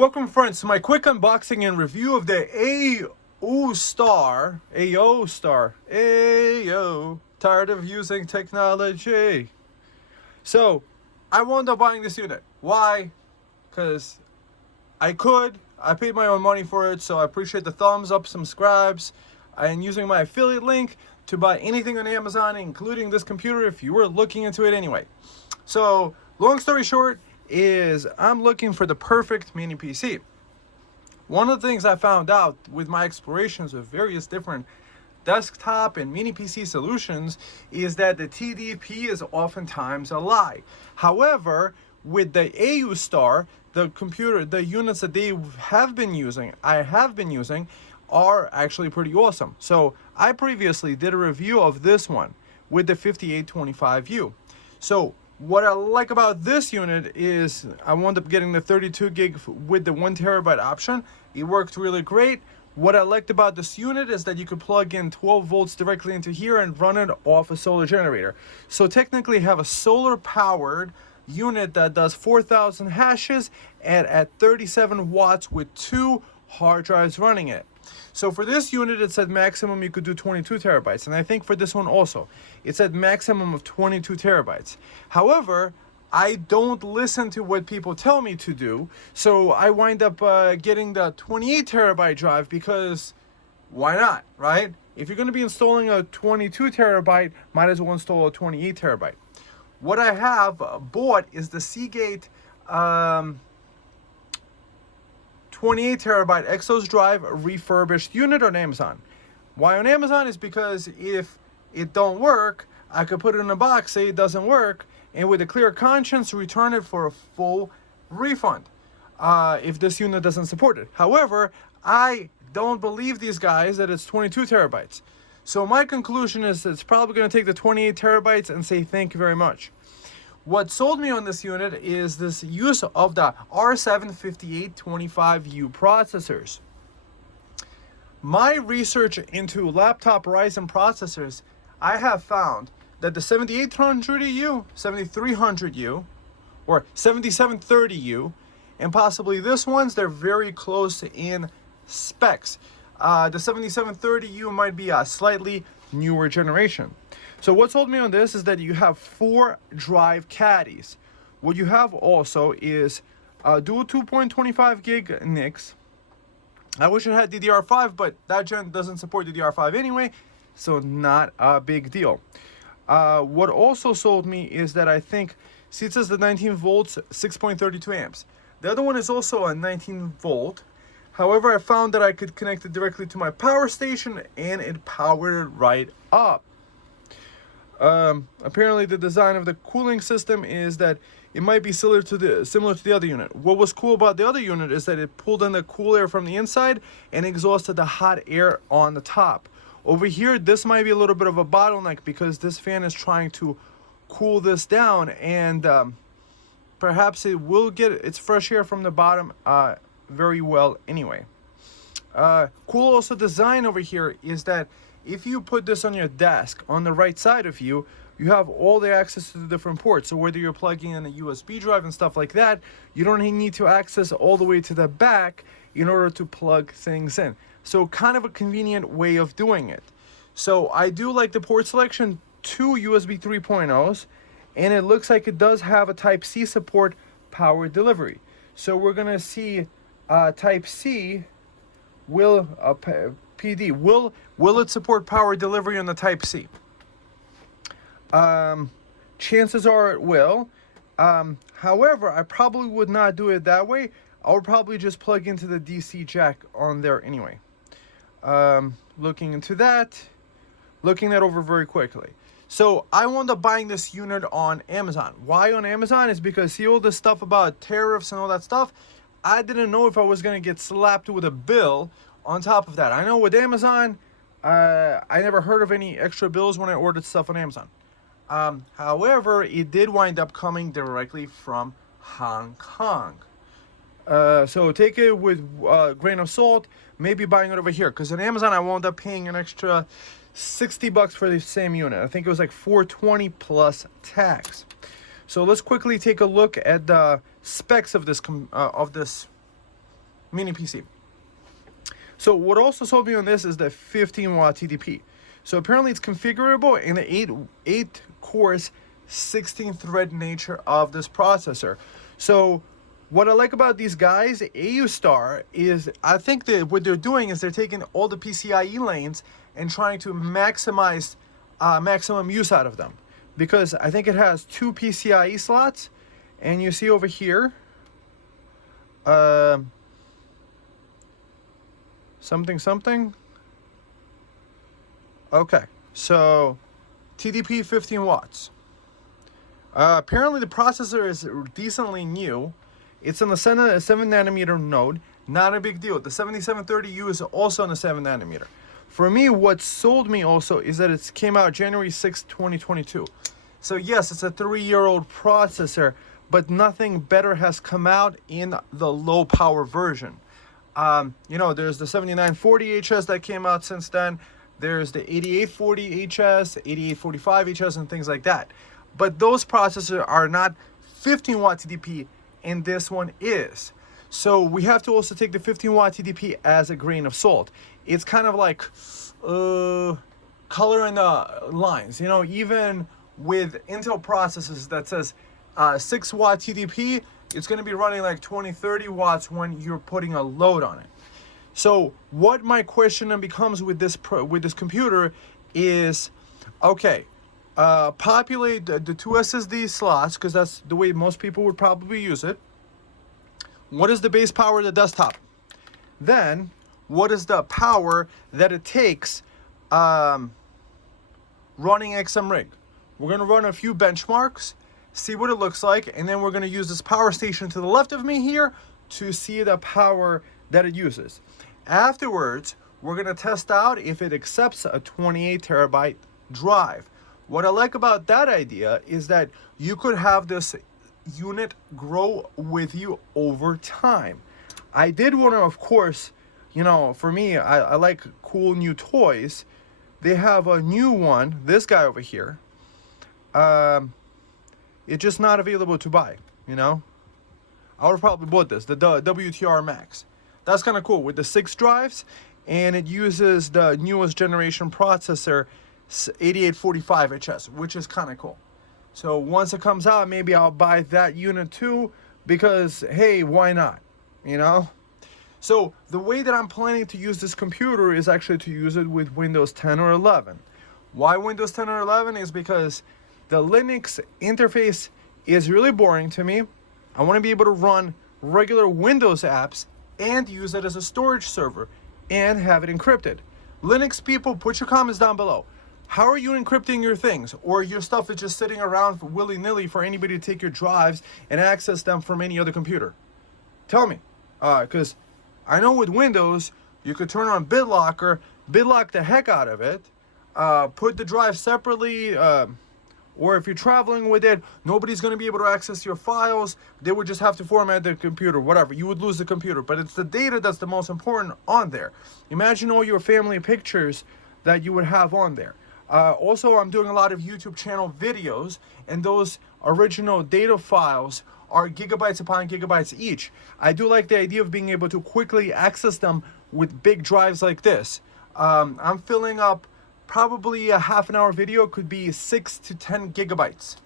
Welcome friends to my quick unboxing and review of the Aoostar. Tired of using technology. So, I wound up buying this unit. Why? Because I paid my own money for it, so I appreciate the thumbs up, subscribes, and using my affiliate link to buy anything on Amazon, including this computer if you were looking into it anyway. So, long story short, is I'm looking for the perfect mini PC. One of the things I found out with my explorations of various different desktop and mini PC solutions is that the TDP is oftentimes a lie. However, with the Aoostar, the units that I have been using, are actually pretty awesome. So I previously did a review of this one with the 5825U. So what I like about this unit is I wound up getting the 32 gig with the 1 terabyte option. It worked really great. What I liked about this unit is that you could plug in 12 volts directly into here and run it off a solar generator. So technically have a solar powered unit that does 4,000 hashes and at 37 watts with 2 hard drives running it. So for this unit, it said maximum you could do 22 terabytes. And I think for this one also, it said maximum of 22 terabytes. However, I don't listen to what people tell me to do. So I wind up getting the 28 terabyte drive because why not, right? If you're going to be installing a 22 terabyte, might as well install a 28 terabyte. What I have bought is the Seagate 28 terabyte Exos drive refurbished unit on Amazon. Why on Amazon is because if it don't work, I could put it in a box, say it doesn't work, and with a clear conscience return it for a full refund if this unit doesn't support it. However, I don't believe these guys that it's 22 terabytes. So my conclusion is it's probably going to take the 28 terabytes and say thank you very much. What sold me on this unit is this use of the R7-5825U processors. My research into laptop Ryzen processors, I have found that the 7800U, 7300U, or 7730U, and possibly this one's, they're very close in specs. The 7730U might be a slightly newer generation. So what sold me on this is that you have 4 drive caddies. What you have also is dual 2.25 gig NICs. I wish it had DDR5, but that gen doesn't support DDR5 anyway, so not a big deal. What also sold me is that I think, see it says the 19 volts, 6.32 amps. The other one is also a 19 volt. However, I found that I could connect it directly to my power station and it powered it right up. Apparently the design of the cooling system is that it might be similar to the other unit. What was cool about the other unit is that it pulled in the cool air from the inside and exhausted the hot air on the top. Over here, this might be a little bit of a bottleneck because this fan is trying to cool this down, and perhaps it will get its fresh air from the bottom very well anyway. Cool also design over here is that if you put this on your desk on the right side of you, you have all the access to the different ports. So whether you're plugging in a USB drive and stuff like that, you don't need to access all the way to the back in order to plug things in. So kind of a convenient way of doing it. So I do like the port selection, 2 USB 3.0s, and it looks like it does have a Type-C support power delivery. So we're gonna see Type-C will PD will it support power delivery on the Type-C? Chances are it will. However, I probably would not do it that way. I would probably just plug into the DC jack on there anyway. Looking into that, looking that over very quickly. So I wound up buying this unit on Amazon. Why on Amazon? Is because see all this stuff about tariffs and all that stuff. I didn't know if I was gonna get slapped with a bill on top of that. I know with Amazon, I never heard of any extra bills when I ordered stuff on Amazon. However, it did wind up coming directly from Hong Kong. So take it with a grain of salt, maybe buying it over here. Because on Amazon, I wound up paying an extra $60 for the same unit. I think it was like $420 plus tax. So let's quickly take a look at the specs of this mini PC. So what also sold me on this is the 15 watt TDP. So apparently it's configurable in the 8 cores, 16 thread nature of this processor. So what I like about these guys, Aoostar, is I think that what they're doing is they're taking all the PCIe lanes and trying to maximize maximum use out of them. Because I think it has 2 PCIe slots, and you see over here, something. Okay, so TDP 15 watts. Apparently the processor is decently new. It's on the 7 nanometer node. Not a big deal. The 7730U is also on the 7 nanometer. For me, what sold me also is that it came out January 6, 2022. So yes, it's a 3-year-old processor, but nothing better has come out in the low power version. You know, there's the 7940HS that came out since then. There's the 8840HS, 8845HS, and things like that. But those processors are not 15 watt TDP, and this one is. So we have to also take the 15 watt TDP as a grain of salt. It's kind of like color in the lines. You know, even with Intel processors that says 6 watt TDP, it's going to be running like 20-30 watts when you're putting a load on it. So what my question then becomes with this computer is, okay, populate the 2 SSD slots, because that's the way most people would probably use it. What is the base power of the desktop? Then what is the power that it takes running XMRig? We're going to run a few benchmarks, see what it looks like, and then we're going to use this power station to the left of me here to see the power that it uses. Afterwards, we're going to test out if it accepts a 28 terabyte drive. What I like about that idea is that you could have this unit grow with you over time. I did want to, of course, you know, for me, I like cool new toys. They have a new one, this guy over here. It's just not available to buy, you know. I would have probably bought this, the WTR Max. That's kind of cool with the 6 drives, and it uses the newest generation processor, 8845HS, which is kind of cool. So once it comes out, maybe I'll buy that unit too, because hey, why not, you know? So the way that I'm planning to use this computer is actually to use it with Windows 10 or 11. Why Windows 10 or 11 is because the Linux interface is really boring to me. I want to be able to run regular Windows apps and use it as a storage server and have it encrypted. Linux people, put your comments down below. How are you encrypting your things? Or your stuff is just sitting around for willy-nilly for anybody to take your drives and access them from any other computer? Tell me. Because I know with Windows, you could turn on BitLocker, BitLock the heck out of it, put the drive separately, or if you're traveling with it, nobody's going to be able to access your files. They would just have to format the computer, whatever. You would lose the computer. But it's the data that's the most important on there. Imagine all your family pictures that you would have on there. Also, I'm doing a lot of YouTube channel videos, and those original data files are gigabytes upon gigabytes each. I do like the idea of being able to quickly access them with big drives like this. I'm filling up probably a half an hour video could be 6 to 10 gigabytes.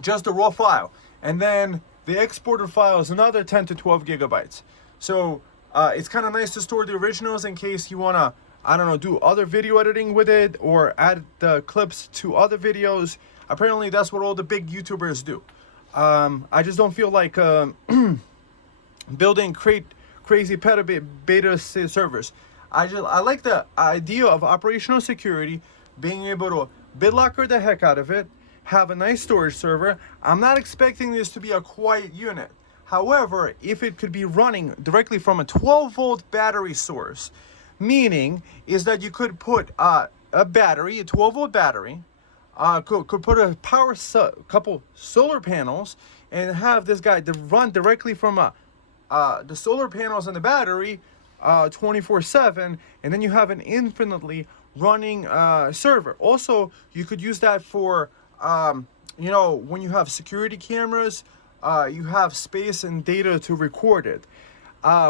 Just a raw file. And then the exported file is another 10 to 12 gigabytes. So it's kind of nice to store the originals in case you want to, I don't know, do other video editing with it or add the clips to other videos. Apparently that's what all the big YouTubers do. I just don't feel like building crazy beta servers. I like the idea of operational security, being able to BitLocker the heck out of it, have a nice storage server. I'm not expecting this to be a quiet unit. However, if it could be running directly from a 12-volt battery source, meaning is that you could put a battery, a 12-volt battery, could put a couple solar panels, and have this guy to run directly from the solar panels and the battery 24/7, and then you have an infinitely running server. Also, you could use that for you know, when you have security cameras, you have space and data to record it.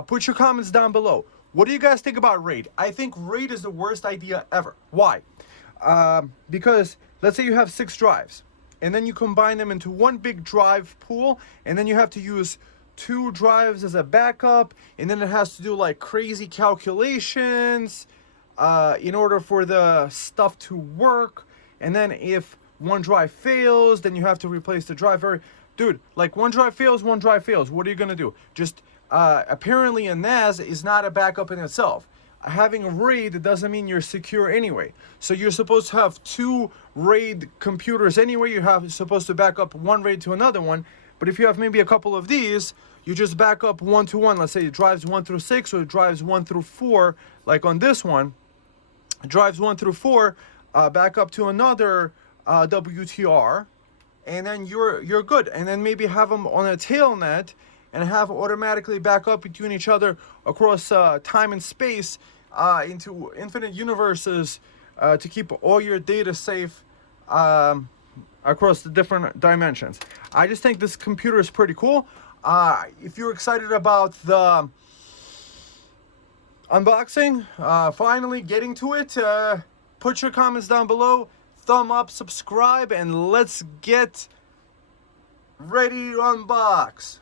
Put your comments down below. What do you guys think about RAID? I think RAID is the worst idea ever. Why? Because let's say you have 6 drives, and then you combine them into one big drive pool, and then you have to use 2 drives as a backup, and then it has to do like crazy calculations in order for the stuff to work. And then if one drive fails, then you have to replace the drive. Dude, like one drive fails, one drive fails. What are you gonna do? Just apparently a NAS is not a backup in itself. Having a RAID doesn't mean you're secure anyway. So you're supposed to have 2 RAID computers anyway. You're supposed to back up one RAID to another one. But if you have maybe a couple of these, you just back up 1 to 1. Let's say it drives 1 through 6 or it drives 1 through 4. Like on this one, it drives 1 through 4, back up to another WTR, and then you're good. And then maybe have them on a tailnet and have automatically back up between each other across time and space into infinite universes to keep all your data safe across the different dimensions. I just think this computer is pretty cool. If you're excited about the unboxing, finally getting to it, put your comments down below, thumb up, subscribe, and let's get ready to unbox.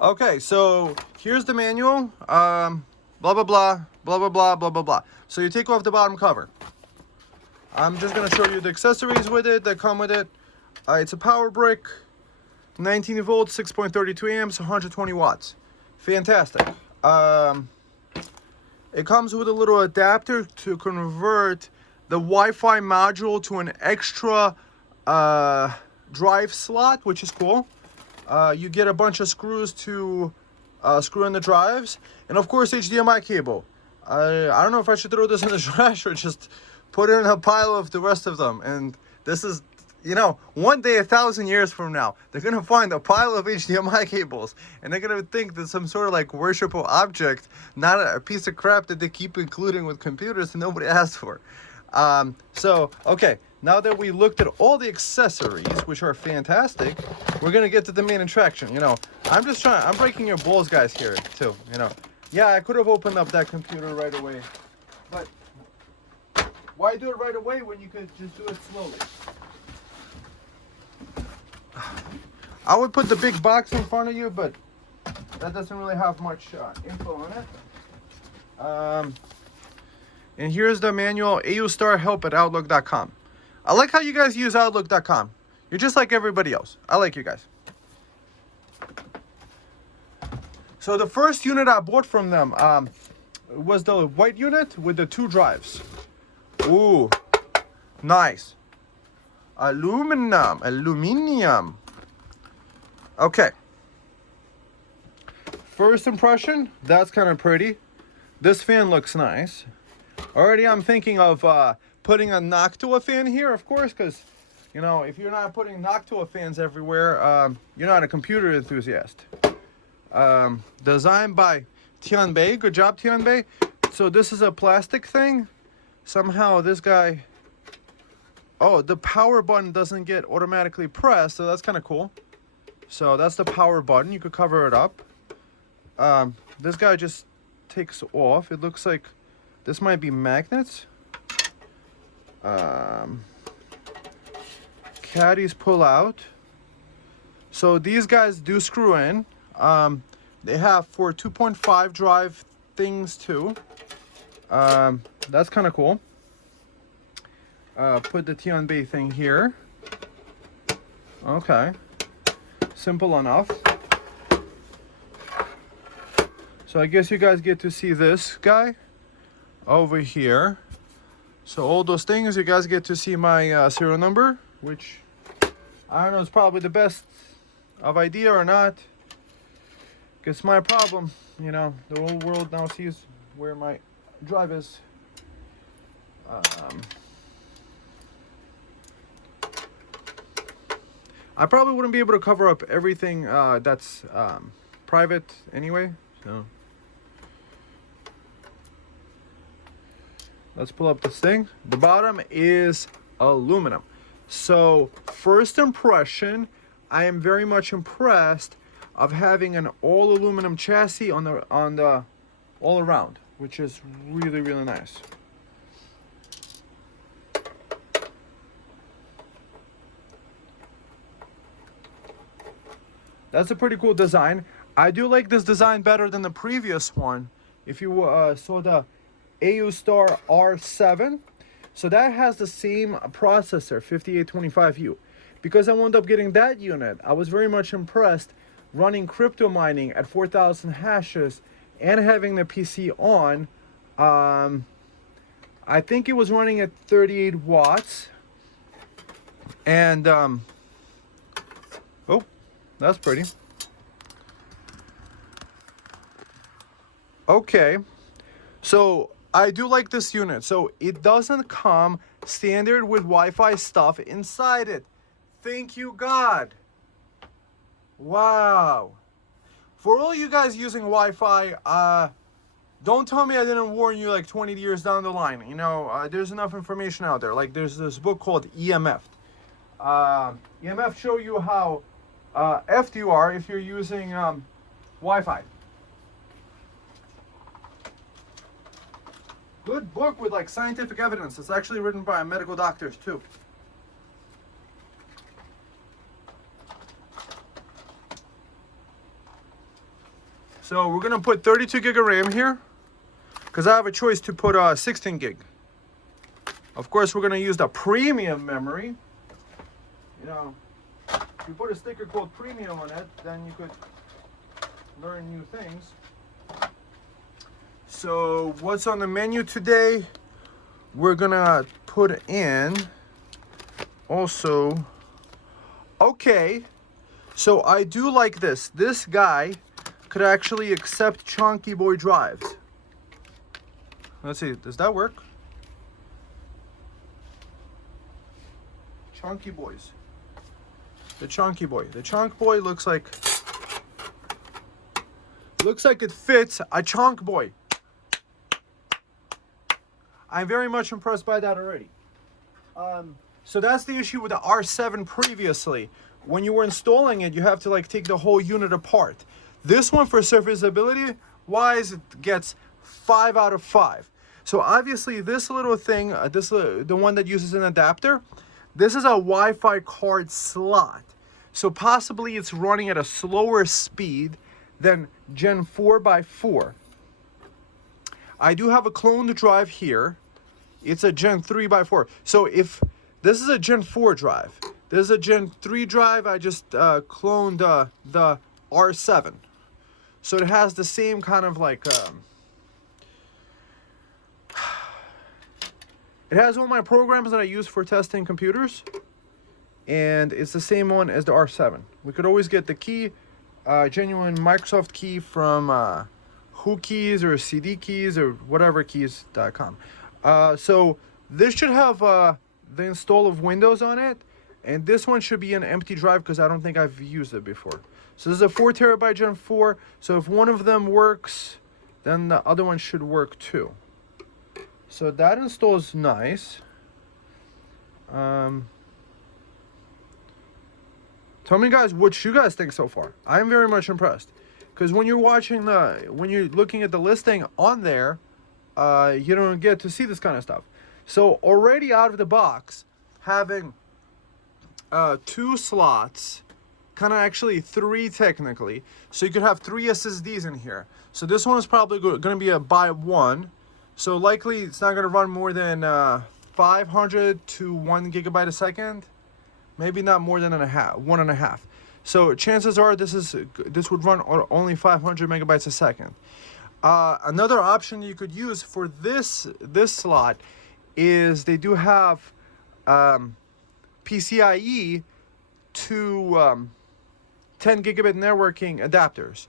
Okay, so here's the manual. Blah blah blah, blah blah blah, blah blah blah. So you take off the bottom cover. I'm just gonna show you the accessories with it that come with it. It's a power brick, 19 volts, 6.32 amps, 120 watts. Fantastic. It comes with a little adapter to convert the Wi-Fi module to an extra drive slot, which is cool. You get a bunch of screws to screw in the drives, and of course HDMI cable. I don't know if I should throw this in the trash or just put it in a pile of the rest of them. And this is, you know, one day, 1,000 years from now, they're gonna find a pile of HDMI cables, and they're gonna think that some sort of like worshipful object, not a piece of crap that they keep including with computers and nobody asked for. So okay, now that we looked at all the accessories, which are fantastic, we're gonna get to the main attraction. You know, I'm breaking your balls, guys, here too. You know, yeah, I could have opened up that computer right away, but why do it right away when you could just do it slowly? I would put the big box in front of you, but that doesn't really have much info on it. And here's the manual, Aoostar help@outlook.com. I like how you guys use outlook.com. You're just like everybody else. I like you guys. So the first unit I bought from them was the white unit with the 2 drives. Ooh, nice. Aluminium. Okay. First impression, that's kind of pretty. This fan looks nice. Already I'm thinking of putting a Noctua fan here, of course, because, you know, if you're not putting Noctua fans everywhere, you're not a computer enthusiast. Designed by Tianbei. Good job, Tianbei. So this is a plastic thing. Somehow this guy... Oh, the power button doesn't get automatically pressed, so that's kind of cool. So that's the power button. You could cover it up. This guy just takes off. It looks like this might be magnets. Caddies pull out. So these guys do screw in. They have for 2.5 drive things too. That's kind of cool. Put the Tianbei thing here. Okay. Simple enough. So I guess you guys get to see this guy over here. So all those things, you guys get to see my serial number, which I don't know, is probably the best of idea or not. It's my problem, you know, the whole world now sees where my drive is. I probably wouldn't be able to cover up everything that's private anyway, so let's pull up this thing. The bottom is aluminum. So first impression, I am very much impressed of having an all aluminum chassis on the all around, which is really, really nice. That's a pretty cool design. I do like this design better than the previous one. If you saw the Aoostar R7, so that has the same processor, 5825U. Because I wound up getting that unit, I was very much impressed running crypto mining at 4,000 hashes and having the PC on. I think it was running at 38 watts. And, oh, that's pretty. Okay, so I do like this unit. So it doesn't come standard with Wi-Fi stuff inside it. Thank you, God. Wow. For all you guys using Wi-Fi, don't tell me I didn't warn you like 20 years down the line. You know, there's enough information out there. Like there's this book called EMF. EMF show you how effed you are if you're using Wi-Fi. Good book with like scientific evidence. It's actually written by medical doctors too. So we're gonna put 32 gig of RAM here because I have a choice to put 16 gig. Of course, we're gonna use the premium memory. You know, if you put a sticker called premium on it, then you could learn new things. So what's on the menu today? We're gonna put in also, okay, so I do like this. This guy could actually accept chunky boy drives. Let's see, does that work? Chunky boys. The chunky boy. The chunk boy looks like it fits a chunk boy. I'm very much impressed by that already. So that's the issue with the R7 previously. When you were installing it, you have to like take the whole unit apart. This one, for serviceability wise, it gets 5 out of 5. So obviously this little thing, the one that uses an adapter, this is a Wi-Fi card slot. So possibly it's running at a slower speed than Gen 4x4. I do have a cloned drive here. It's a Gen 3x4. So if this is a Gen 4 drive, this is a Gen 3 drive, I just cloned the R7. So it has the same kind of like, it has all my programs that I use for testing computers. And it's the same one as the R7. We could always get the key, genuine Microsoft key from WhoKeys or CD keys or whatever keys.com. So this should have the install of Windows on it. And this one should be an empty drive because I don't think I've used it before. So this is a 4 terabyte Gen 4. So if one of them works, then the other one should work too. So that installs nice. Tell me guys what you guys think so far. I'm very much impressed. Because when you're looking at the listing on there, you don't get to see this kind of stuff. So already out of the box, having 2 slots, kind of actually 3 technically. So you could have 3 SSDs in here. So this one is probably going to be a by 1. So likely it's not going to run more than 500 to 1 gigabyte a second. Maybe not more than 1.5. So chances are this would run only 500 megabytes a second. Another option you could use for this slot is they do have PCIe to 10 gigabit networking adapters.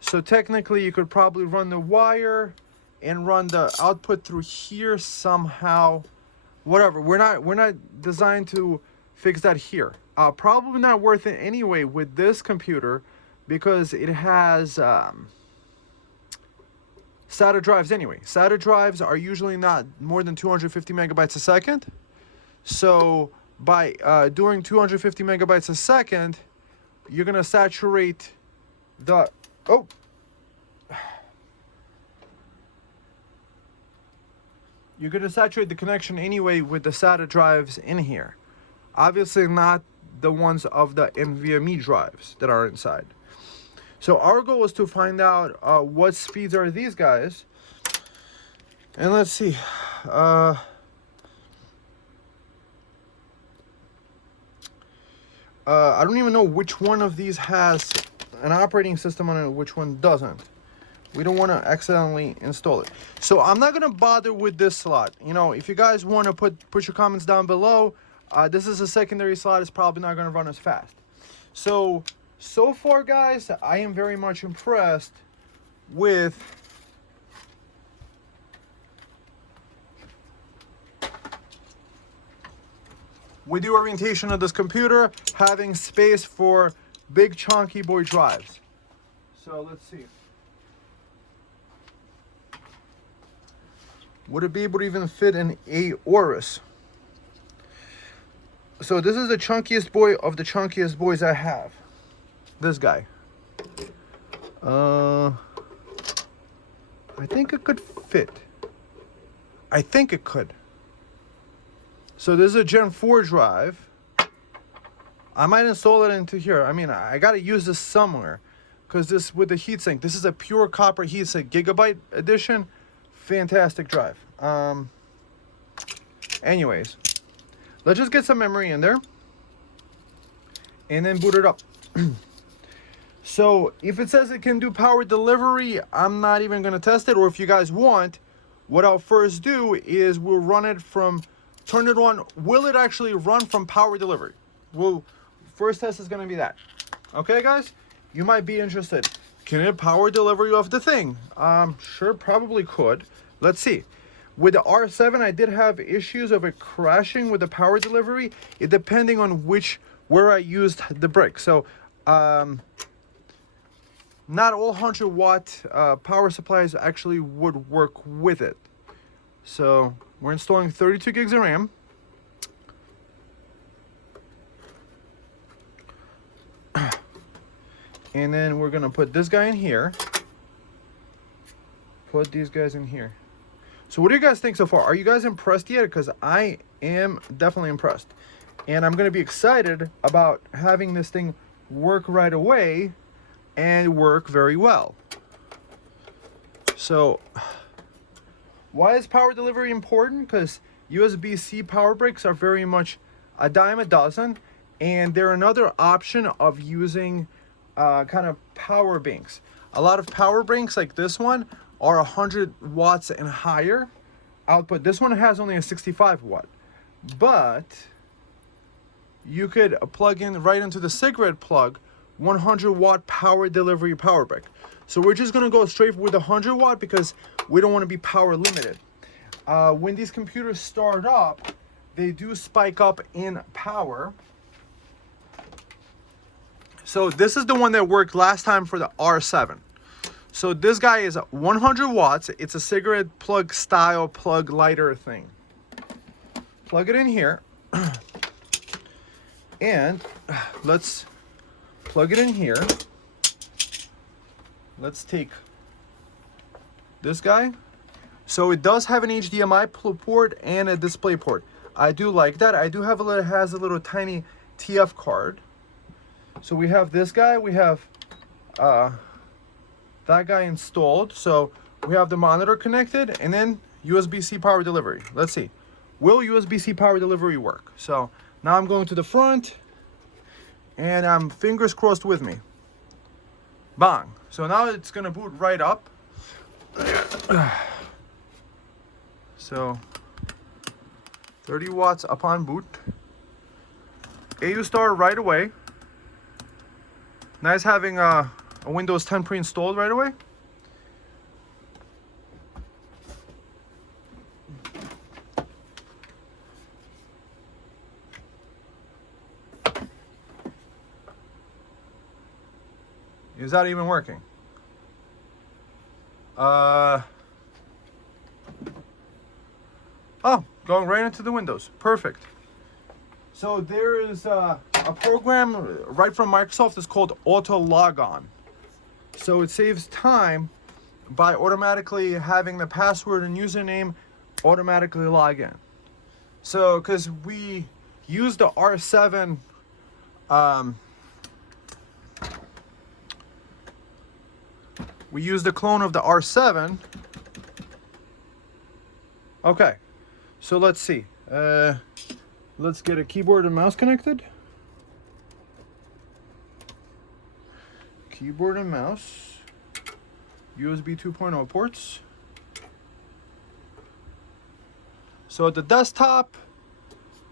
So technically you could probably run the wire and run the output through here somehow. Whatever. We're not designed to fix that here. Probably not worth it anyway with this computer because it has SATA drives anyway. SATA drives are usually not more than 250 megabytes a second. So by doing 250 megabytes a second, you're going to saturate the, oh, you're going to saturate the connection anyway with the SATA drives in here. Obviously not the ones of the NVMe drives that are inside. So our goal is to find out what speeds are these guys. And let's see. I don't even know which one of these has an operating system on it, which one doesn't. We don't want to accidentally install it. So I'm not going to bother with this slot. You know, if you guys want to put your comments down below, this is a secondary slot. It's probably not going to run as fast. So far, guys, I am very much impressed with the orientation of this computer, having space for big chunky boy drives. So let's see. Would it be able to even fit an Aoostar? So this is the chunkiest boy of the chunkiest boys I have. This guy. I think it could fit. I think it could. So this is a Gen 4 drive. I might install it into here. I mean, I gotta use this somewhere, because this with the heatsink. This is a pure copper heatsink, Gigabyte edition. Fantastic drive. Anyways, let's just get some memory in there and then boot it up. So if it says it can do power delivery, I'm not even gonna test it. Or if you guys want, what I'll first do is we'll run it from, turn it on. Will it actually run from power delivery? First test is gonna be that. Okay, guys, you might be interested. Can it power delivery off the thing? Sure, probably could. Let's see. With the R7, I did have issues of it crashing with the power delivery, it depending on where I used the brick. So, not all 100-watt power supplies actually would work with it. So, we're installing 32 gigs of RAM. And then we're gonna put this guy in here. Put these guys in here. So what do you guys think so far? Are you guys impressed yet? Because I am definitely impressed. And I'm gonna be excited about having this thing work right away and work very well. So why is power delivery important? Because USB-C power bricks are very much a dime a dozen, and they're another option of using kind of power banks. A lot of power banks like this one are 100 watts and higher output. This one has only a 65 watt, but you could plug in right into the cigarette plug 100 watt power delivery power brick. So we're just gonna go straight with 100 watt because we don't want to be power limited. When these computers start up, they do spike up in power. So this is the one that worked last time for the R7. So this guy is 100 watts. It's a cigarette plug style plug lighter thing. Plug it in here. And let's plug it in here. Let's take this guy. So it does have an HDMI port and a display port. I do like that. I do have has a little tiny TF card. So we have this guy, we have that guy installed. So we have the monitor connected and then USB-C power delivery. Let's see. Will USB-C power delivery work? So now I'm going to the front and I'm fingers crossed with me. Bang. So now it's gonna boot right up. So 30 watts upon boot. Aoostar right away. Nice having a Windows 10 pre-installed right away. Is that even working? Oh, going right into the Windows. Perfect. So there is a program right from Microsoft. It's called Auto Logon. So it saves time by automatically having the password and username automatically log in. So, because we use the R7, we use the clone of the R7. Okay, so let's see. Let's get a keyboard and mouse connected. Keyboard and mouse, USB 2.0 ports. So at the desktop,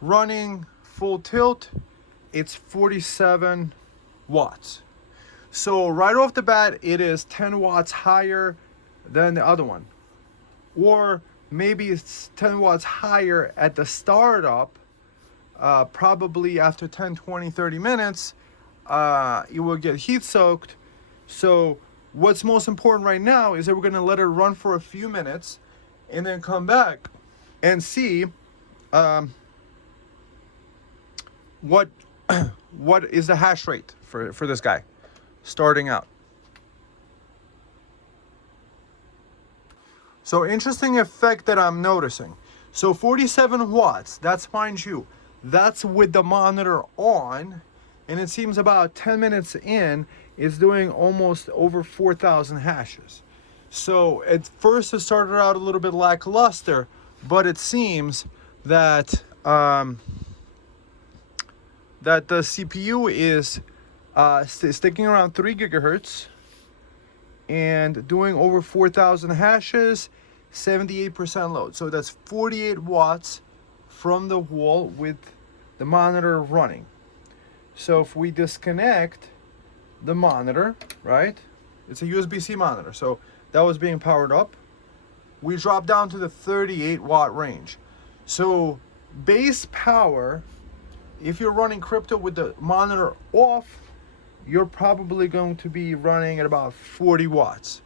running full tilt, it's 47 watts. So right off the bat, it is 10 watts higher than the other one. Or maybe it's 10 watts higher at the startup. Probably after 10, 20, 30 minutes, it will get heat soaked. So what's most important right now is that we're going to let it run for a few minutes and then come back and see what is the hash rate for this guy starting out. So interesting effect that I'm noticing. So 47 watts, that's, mind you, that's with the monitor on, and it seems about 10 minutes in, it's doing almost over 4,000 hashes. So at first it started out a little bit lackluster, but it seems that that the CPU is sticking around 3 gigahertz and doing over 4,000 hashes, 78% load. So that's 48 watts from the wall with the monitor running. So if we disconnect the monitor, right? It's a USB-C monitor, so that was being powered up. We drop down to the 38 watt range. So base power, if you're running crypto with the monitor off, you're probably going to be running at about 40 watts.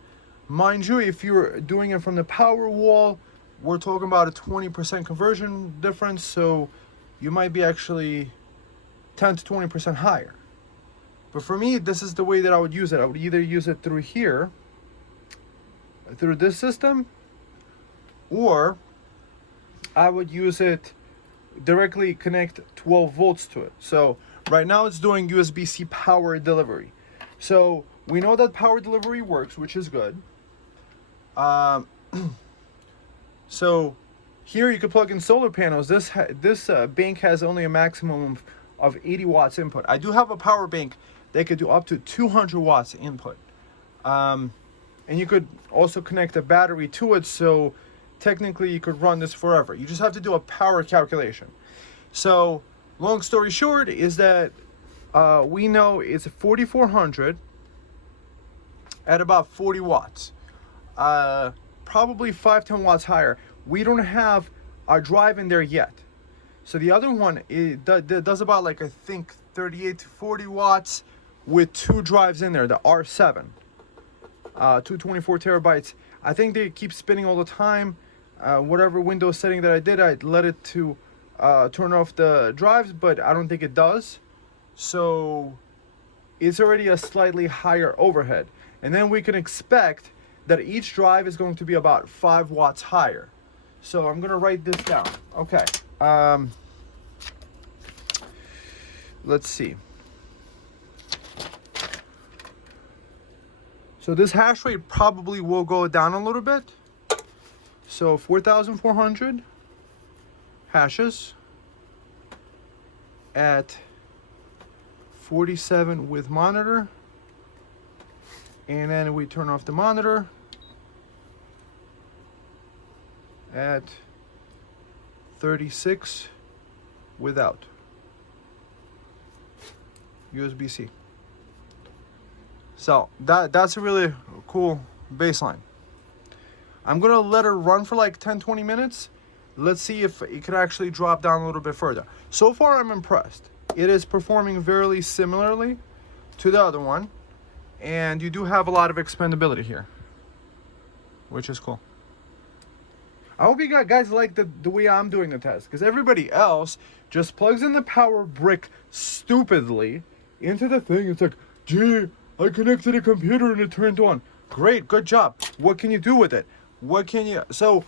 Mind you, if you're doing it from the power wall, we're talking about a 20% conversion difference, so you might be actually 10 to 20% higher. But for me, this is the way that I would use it. I would either use it through here, through this system, or I would use it directly connect 12 volts to it. So right now it's doing USB-C power delivery. So we know that power delivery works, which is good. So here you could plug in solar panels. This bank has only a maximum of 80 watts input. I do have a power bank that could do up to 200 watts input. And you could also connect a battery to it, so technically you could run this forever. You just have to do a power calculation. So long story short is that we know it's 4400 at about 40 watts. Probably 5-10 watts higher. We don't have our drive in there yet. So the other one, it does about, like, I think 38 to 40 watts with 2 drives in there, the R7. 224 terabytes. I think they keep spinning all the time. Whatever Windows setting that I did, I let it to turn off the drives, but I don't think it does. So it's already a slightly higher overhead. And then we can expect that each drive is going to be about 5 watts higher. So I'm going to write this down. Okay. Let's see. So this hash rate probably will go down a little bit. So 4,400 hashes at 47 with monitor. And then we turn off the monitor at 36 without. USB-C. So that's a really cool baseline. I'm gonna let it run for like 10-20 minutes. Let's see if it could actually drop down a little bit further. So far I'm impressed. It is performing very similarly to the other one, and you do have a lot of expandability here, which is cool. I hope you guys like the way I'm doing the test, because everybody else just plugs in the power brick stupidly into the thing. It's like, gee, I connected a computer and it turned on. Great, good job. What can you do with it? What can you... So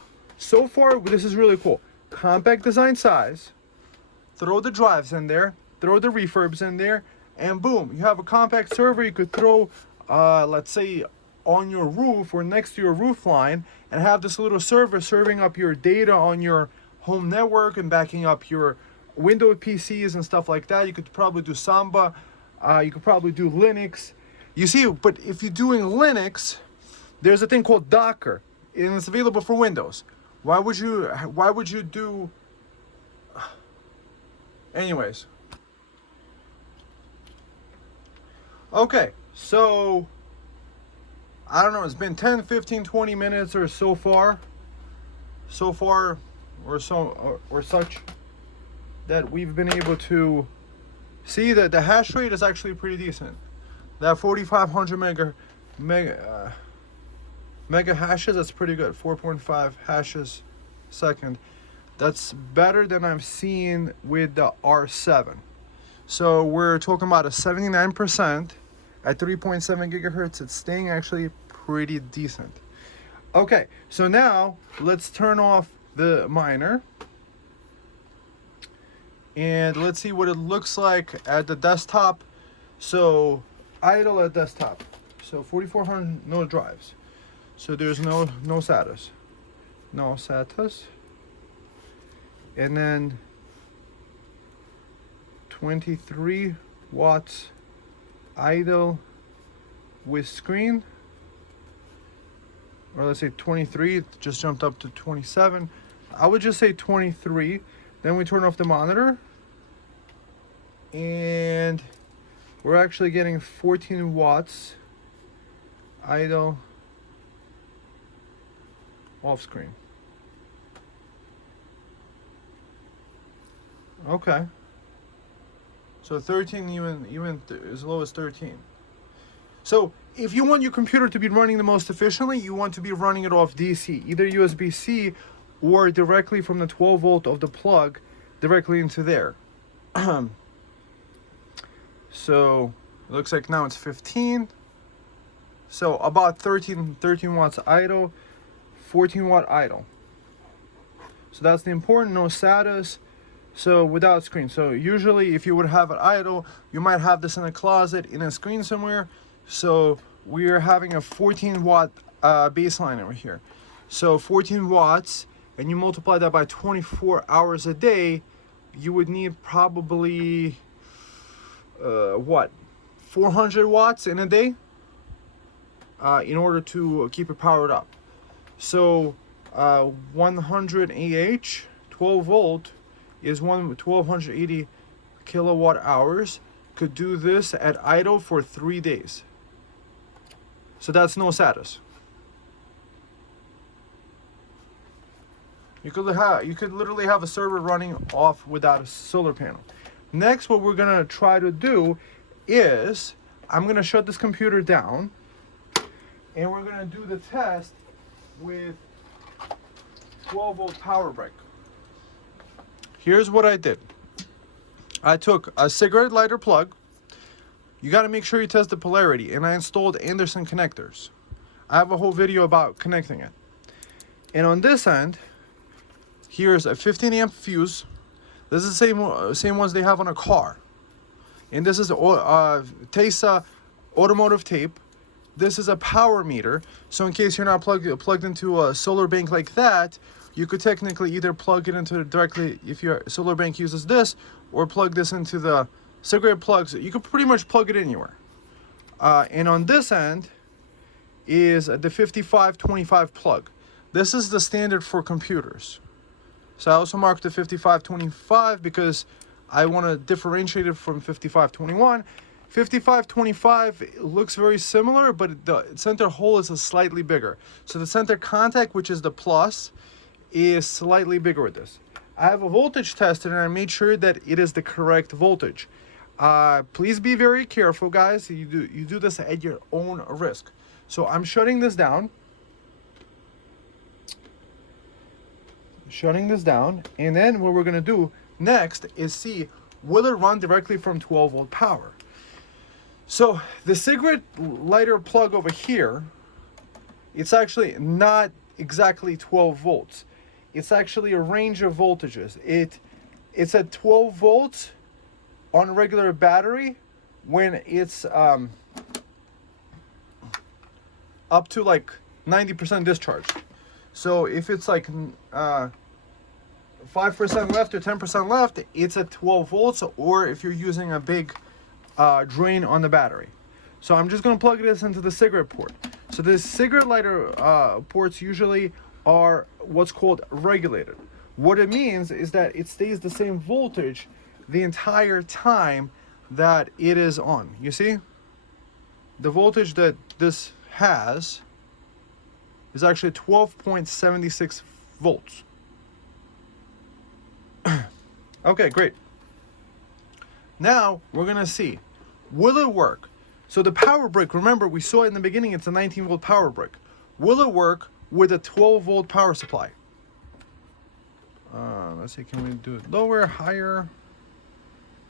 far, this is really cool. Compact design size. Throw the drives in there. Throw the refurbs in there. And boom, you have a compact server you could throw, let's say, on your roof or next to your roof line, and have this little server serving up your data on your home network and backing up your Windows PCs and stuff like that. You could probably do Samba. You could probably do Linux. You see, but if you're doing Linux, there's a thing called Docker, and it's available for Windows. Why would you do... Anyways. Okay, so I don't know, it's been 10, 15, 20 minutes or so far or such that we've been able to see that the hash rate is actually pretty decent. That 4,500 mega hashes, that's pretty good. 4.5 hashes second. That's better than I've seen with the R7. So we're talking about a 79% at 3.7 gigahertz. It's staying actually pretty decent. Okay, so now let's turn off the miner. And let's see what it looks like at the desktop. So idle at desktop. So 4,400, no drives. So there's no SATAs. No SATAs. And then 23 watts idle with screen, or let's say 23. It just jumped up to 27. I would just say 23. Then we turn off the monitor, and we're actually getting 14 watts idle off screen. Okay. So 13, even as low as 13. So if you want your computer to be running the most efficiently, you want to be running it off DC, either USB-C or directly from the 12 volt of the plug directly into there. So it looks like now it's 15. So about 13 watts idle, 14 watt idle. So that's the important, no SATAs. So without screen. So usually if you would have it idle, you might have this in a closet in a screen somewhere. So we're having a 14 watt baseline over here. So 14 watts, and you multiply that by 24 hours a day, you would need probably 400 watts in a day in order to keep it powered up. So 100 AH 12 volt is 1280 kilowatt hours. Could do this at idle for 3 days. So that's no SATAs. You could literally have a server running off without a solar panel. Next, what we're gonna try to do is I'm gonna shut this computer down, and we're gonna do the test with 12 volt power brick. Here's what I did. I took a cigarette lighter plug. You got to make sure you test the polarity. And I installed Anderson connectors. I have a whole video about connecting it. And on this end, here's a 15 amp fuse. This is the same ones they have on a car. And this is Tesa automotive tape. This is a power meter. So in case you're not plugged into a solar bank like that, you could technically either plug it into directly if your solar bank uses this, or plug this into the cigarette plugs. You could pretty much plug it anywhere. And on this end is the 5525 plug. This is the standard for computers. So I also marked the 5525 because I want to differentiate it from 5521. 5525 looks very similar, but the center hole is slightly bigger. So the center contact, which is the plus, is slightly bigger with this. I have a voltage tested, and I made sure that it is the correct voltage. Please be very careful, guys. You do this at your own risk. So I'm shutting this down. And then what we're gonna do next is see, will it run directly from 12 volt power? So the cigarette lighter plug over here, it's actually not exactly 12 volts. It's actually a range of voltages. It's at 12 volts on a regular battery when it's up to like 90% discharge. So if it's like 5% left or 10% left, it's at 12 volts, or if you're using a big drain on the battery. So I'm just going to plug this into the cigarette port. So the cigarette lighter ports usually are what's called regulated. What it means is that it stays the same voltage the entire time that it is on. You see? The voltage that this has is actually 12.76 volts. Okay, great. Now we're gonna see, will it work? So the power brick, remember we saw in the beginning it's a 19 volt power brick. Will it work with a 12 volt power supply? Let's see, can we do it lower, higher?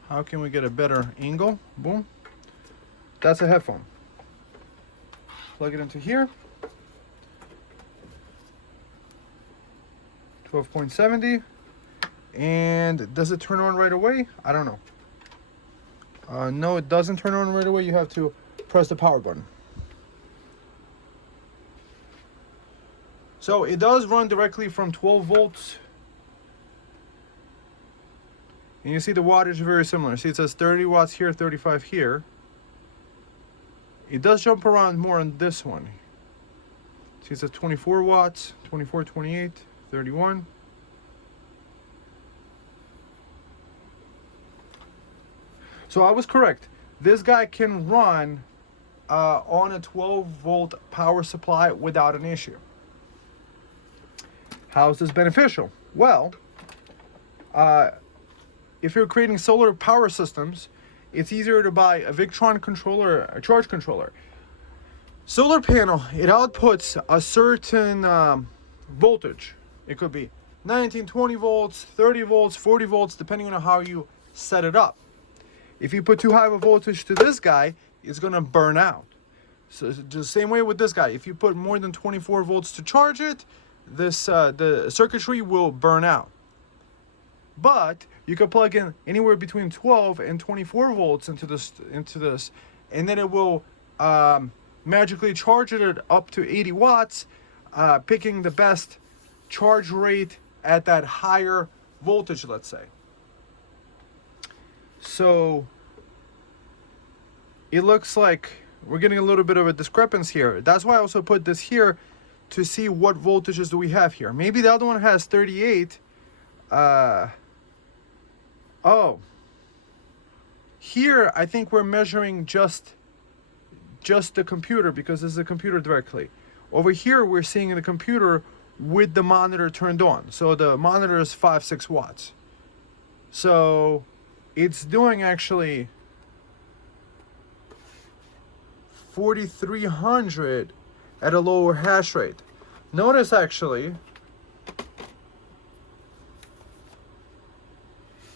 How can we get a better angle? Boom. That's a headphone. Plug it into here. 12.70. And does it turn on right away? I don't know. No, it doesn't turn on right away. You have to press the power button. So it does run directly from 12 volts. And you see the wattage is very similar. See, it says 30 watts here, 35 here. It does jump around more on this one. See, it says 24 watts, 24, 28, 31. So I was correct. This guy can run on a 12 volt power supply without an issue. How is this beneficial? Well, if you're creating solar power systems, it's easier to buy a Victron controller, a charge controller. Solar panel, it outputs a certain voltage. It could be 19, 20 volts, 30 volts, 40 volts, depending on how you set it up. If you put too high of a voltage to this guy, it's going to burn out. So the same way with this guy. If you put more than 24 volts to charge it, this the circuitry will burn out. But you can plug in anywhere between 12 and 24 volts into this, and then it will magically charge it up to 80 watts, picking the best charge rate at that higher voltage, let's say. So it looks like we're getting a little bit of a discrepancy here. That's why I also put this here to see what voltages do we have here. Maybe the other one has 38. Oh, here I think we're measuring just the computer, because this is a computer directly. Over here we're seeing the computer with the monitor turned on. So the monitor is 5-6 watts. So it's doing actually 4,300 at a lower hash rate. Notice actually,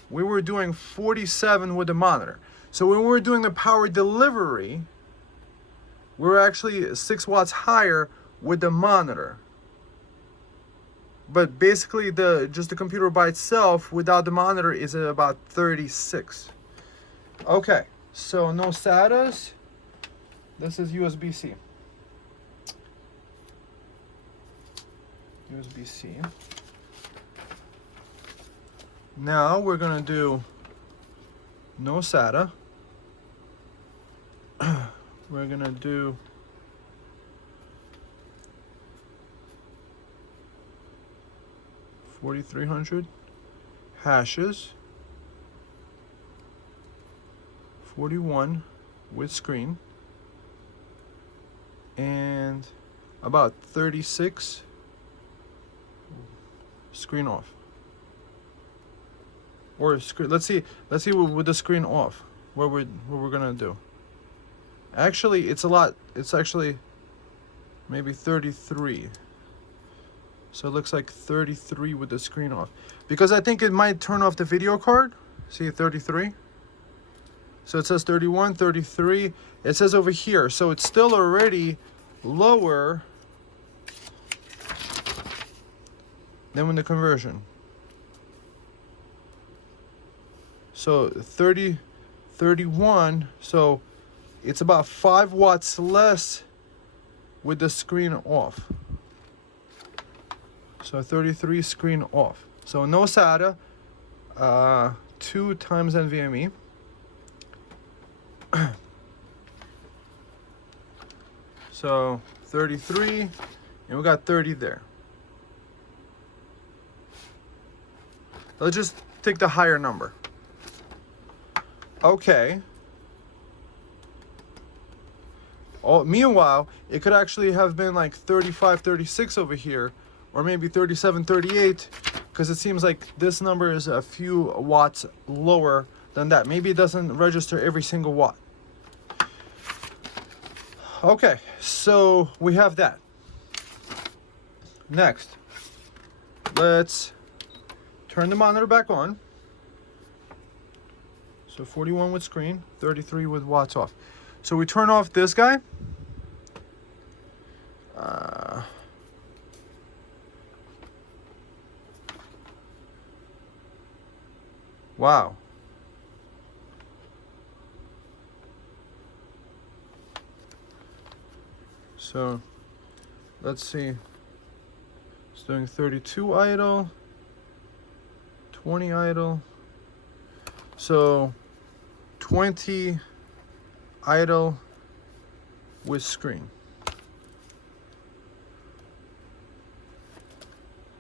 we were doing 47 with the monitor. So when we were doing the power delivery, we were actually 6 watts higher with the monitor. But basically just the computer by itself without the monitor is at about 36. Okay, so no SATAs. This is USB-C. USB-C. Now we're gonna do no SATA. We're gonna do $4,300 hashes, 41 with screen, and about 36 screen off. Or screen. Let's see with the screen off what we're gonna do. Actually, it's a lot. It's actually maybe 33. So it looks like 33 with the screen off, because I think it might turn off the video card. See, 33. So it says 31, 33. It says over here. So it's still already lower than when the conversion. So 30, 31. So it's about 5 watts less with the screen off. So 33 screen off. So no SATA, 2 times NVMe. So 33, and we got 30 there. Let's just take the higher number. Okay. Oh, meanwhile, it could actually have been like 35, 36 over here, or maybe 37, 38, because it seems like this number is a few watts lower than that. Maybe it doesn't register every single watt. Okay, so we have that. Next, let's turn the monitor back on. So 41 with screen, 33 with watts off. So we turn off this guy. Wow. So let's see. It's doing 32 idle, 20 idle. So 20 idle with screen.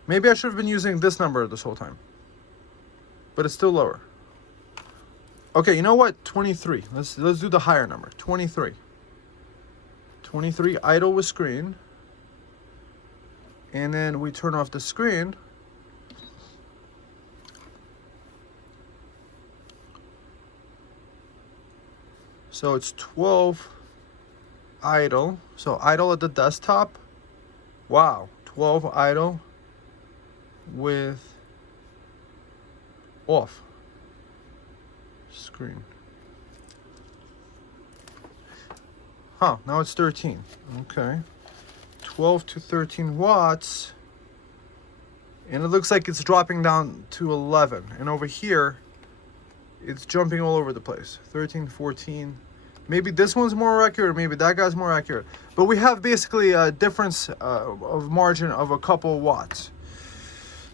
Maybe I should have been using this number this whole time, but it's still lower. Okay, you know what? 23. Let's do the higher number. 23. 23 idle with screen. And then we turn off the screen. So it's 12 idle. So idle at the desktop. Wow, 12 idle with off screen. Huh, now it's 13. Okay. 12 to 13 watts. And it looks like it's dropping down to 11. And over here, it's jumping all over the place. 13, 14. Maybe this one's more accurate, or maybe that guy's more accurate. But we have basically a difference of margin of a couple watts.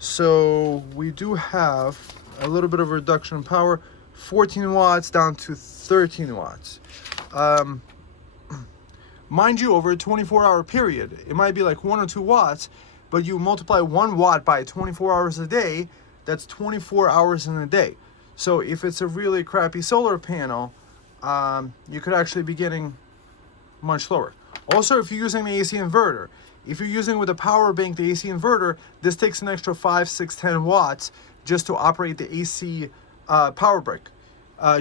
So we do have a little bit of reduction in power. 14 watts down to 13 watts. Mind you, over a 24-hour period, it might be like 1 or 2 watts, but you multiply 1 watt by 24 hours a day, that's 24 hours in a day. So if it's a really crappy solar panel, you could actually be getting much lower. Also, if you're using the AC inverter, if you're using with a power bank the AC inverter, this takes an extra 5, 6, 10 watts just to operate the AC power brick.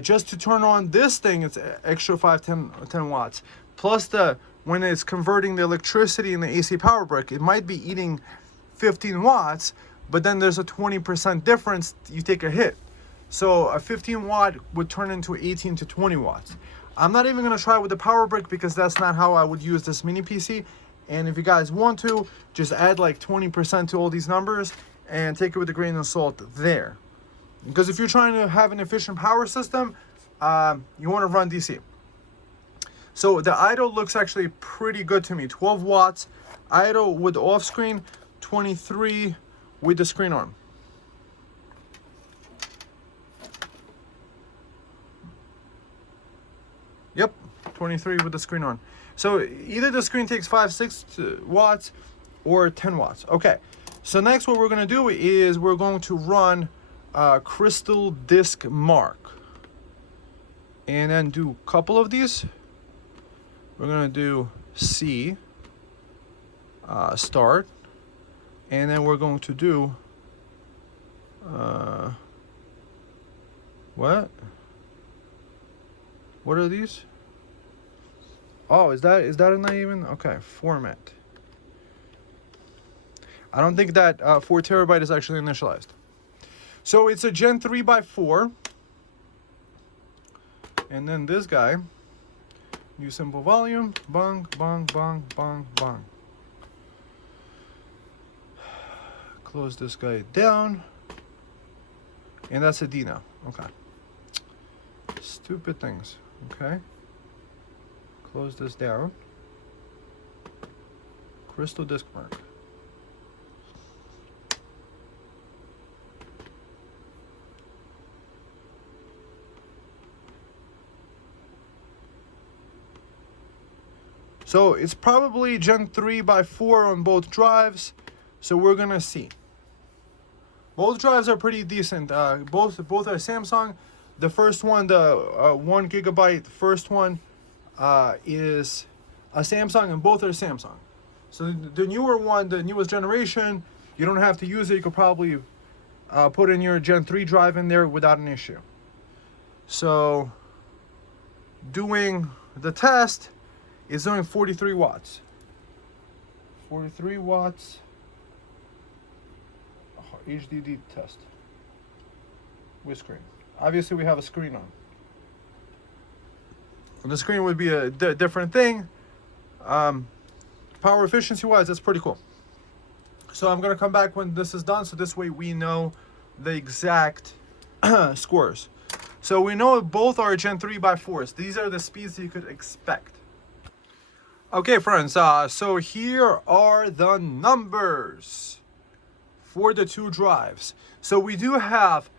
Just to turn on this thing, it's extra 5, 10 watts. Plus when it's converting the electricity in the AC power brick, it might be eating 15 watts, but then there's a 20% difference, you take a hit. So a 15 watt would turn into 18 to 20 watts. I'm not even gonna try with the power brick because that's not how I would use this mini PC. And if you guys want to, just add like 20% to all these numbers and take it with a grain of salt there. Because if you're trying to have an efficient power system, you wanna run DC. So the idle looks actually pretty good to me. 12 watts, idle with off screen, 23 with the screen on. Yep, 23 with the screen on. So either the screen takes 5, 6 watts or 10 watts. Okay, so next what we're gonna do is we're going to run Crystal Disk Mark. And then do a couple of these. We're gonna do C, start, and then we're going to do, what? What are these? Oh, is that not even? Okay, format. I don't think that 4 terabyte is actually initialized. So it's a Gen 3x4. And then this guy, new simple volume, bang, bang, bang, bang, bang. Close this guy down. And that's a D now. Okay. Stupid things. Okay. Close this down. Crystal disk mark. So it's probably Gen 3 by 4 on both drives. So we're gonna see. Both drives are pretty decent. Both are Samsung. The first one, the 1 gigabyte first one, is a Samsung, and both are Samsung. So the newer one, the newest generation, you don't have to use it. You could probably put in your Gen 3 drive in there without an issue. So doing the test is doing 43 watts. 43 watts HDD test with screen. Obviously we have a screen on. And the screen would be a different thing. Power efficiency wise, that's pretty cool. So I'm gonna come back when this is done, so this way we know the exact scores. So we know both are Gen 3 by 4s. These are the speeds that you could expect. Okay, friends, so here are the numbers for the two drives. So we do have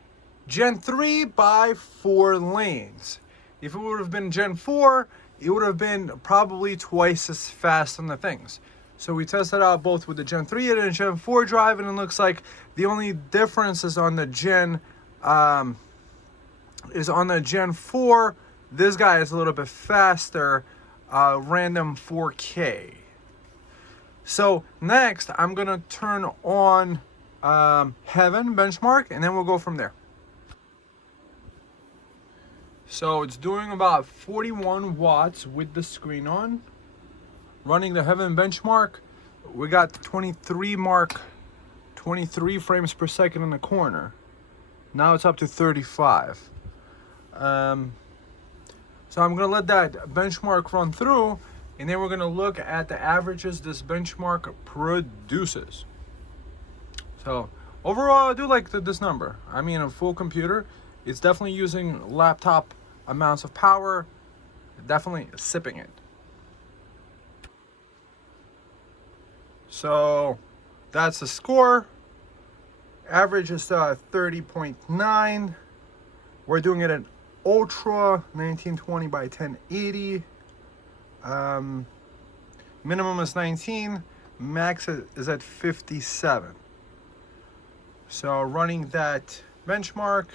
Gen 3 by 4 lanes. If it would have been Gen 4, it would have been probably twice as fast on the things. So we tested out both with the Gen 3 and a Gen 4 drive, and it looks like the only difference is on the Gen 4. This guy is a little bit faster. Random 4K. So next I'm gonna turn on Heaven benchmark, and then we'll go from there. So it's doing about 41 watts with the screen on. Running the Heaven benchmark, we got 23 frames per second in the corner. Now it's up to 35. So I'm gonna let that benchmark run through, and then we're gonna look at the averages this benchmark produces. So overall, I do like this number. I mean, a full computer, it's definitely using laptop amounts of power, definitely sipping it. So that's the score. Average is 30.9. We're doing it at Ultra 1920 by 1080. Minimum is 19. Max is at 57. So running that benchmark,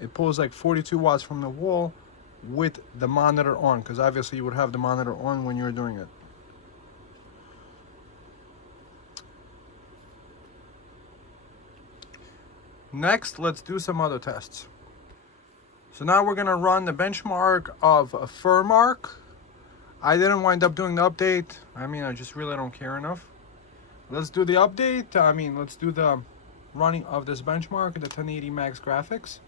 it pulls like 42 watts from the wall with the monitor on, because obviously you would have the monitor on when you're doing it. Next, let's do some other tests. So now we're gonna run the benchmark of a Furmark. I didn't wind up doing the update. I mean, I just really don't care enough. Let's do the update. Let's do the running of this benchmark at the 1080 max graphics,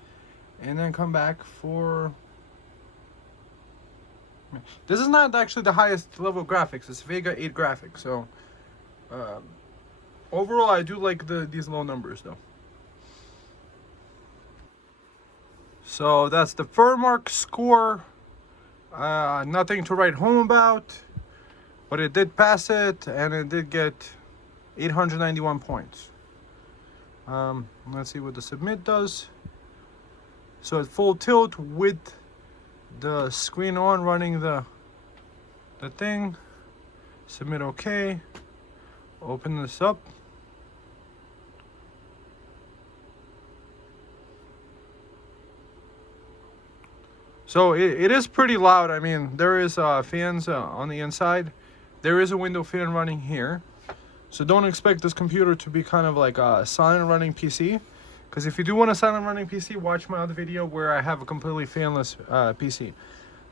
and then come back for. This is not actually the highest level graphics. It's Vega 8 graphics. So overall, I do like these low numbers though. So that's the Furmark score. Nothing to write home about, but it did pass it, and it did get 891 points. Let's see what the submit does. So at full tilt with the screen on, running the thing. Submit OK. Open this up. So it is pretty loud. I mean, there is fans on the inside. There is a window fan running here. So don't expect this computer to be kind of like a silent running PC. Because if you do want a silent running PC, watch my other video where I have a completely fanless PC.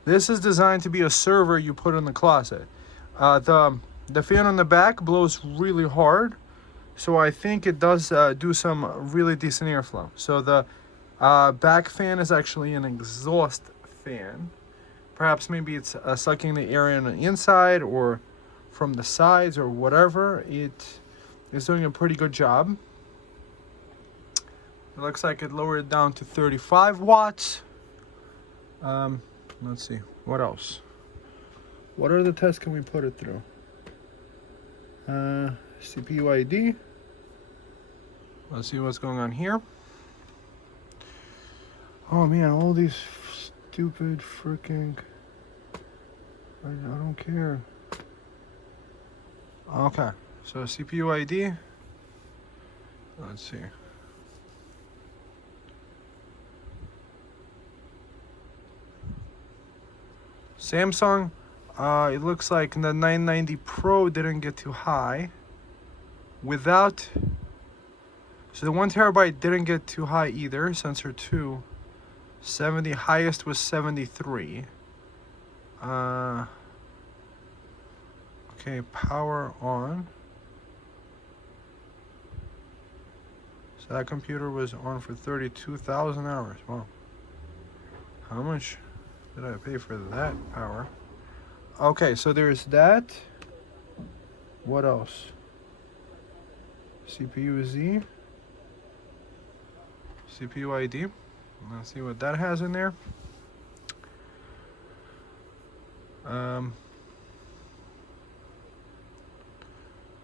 This is designed to be a server you put in the closet. The fan on the back blows really hard. So I think it does do some really decent airflow. So the back fan is actually an exhaust fan. Perhaps maybe it's sucking the air in on the inside or from the sides or whatever. It is doing a pretty good job. It looks like it lowered it down to 35 watts. Let's see, what else? What other tests can we put it through? CPU ID. Let's see what's going on here. Oh man, all these stupid freaking... I don't care. Okay, so CPU ID. Let's see. Samsung, it looks like the 990 Pro didn't get too high. Without, so the 1 terabyte didn't get too high either. Sensor 2, 70, highest was 73. Okay, power on. So that computer was on for 32,000 hours. Wow. How much did I pay for that power? Okay, so there's that. What else? CPU Z. CPU ID. Let's see what that has in there.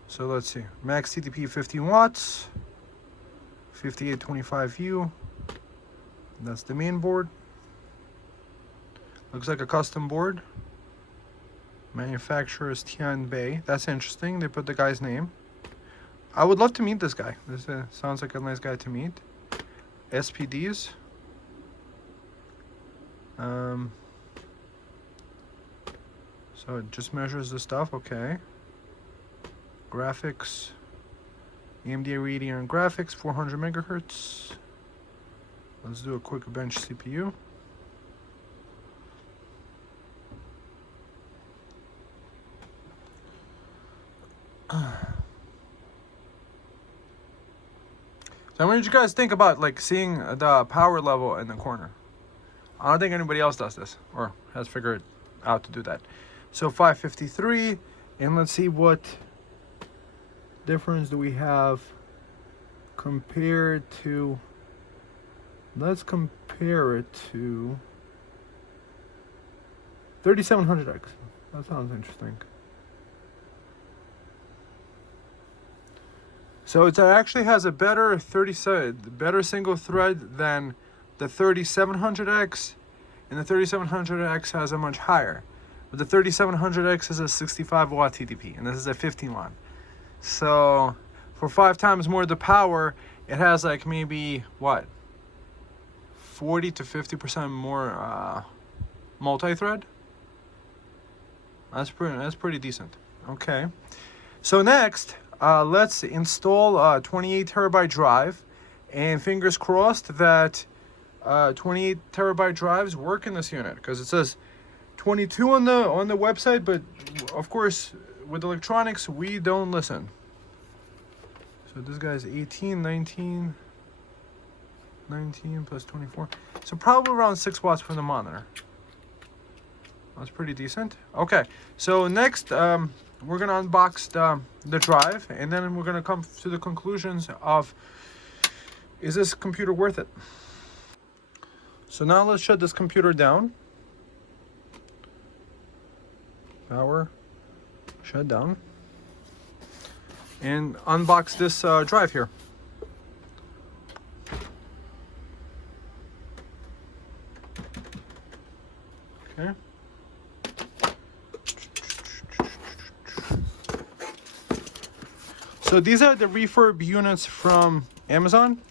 So let's see. Max TDP 15 watts. 5825U. That's the main board. Looks like a custom board. Manufacturer is Tianbei. That's interesting. They put the guy's name. I would love to meet this guy. This sounds like a nice guy to meet. SPDs. So it just measures the stuff. Okay. Graphics. AMD Radeon graphics, 400 megahertz. Let's do a quick bench CPU. So what did you guys think about like seeing the power level in the corner? I don't think anybody else does this or has figured out to do that. So 553, and let's see what difference do we have compared to, let's compare it to 3700X. That sounds interesting. So it actually has a better single thread than the 3700X, and the 3700X has a much higher. But the 3700X is a 65 watt TDP, and this is a 15 watt. So for 5 times more the power, it has like maybe what, 40 to 50% more multi-thread. That's pretty decent. Okay. So next, let's install a 28 terabyte drive, and fingers crossed that 28 terabyte drives work in this unit, because it says 22 on the website, but of course with electronics we don't listen. So this guy's 18, 19 plus 24, so probably around 6 watts from the monitor. That's pretty decent. Okay, so next we're gonna unbox the drive, and then we're gonna come to the conclusions of, is this computer worth it? So now let's shut this computer down. Power, shut down, and unbox this drive here. Okay. So these are the refurb units from Amazon.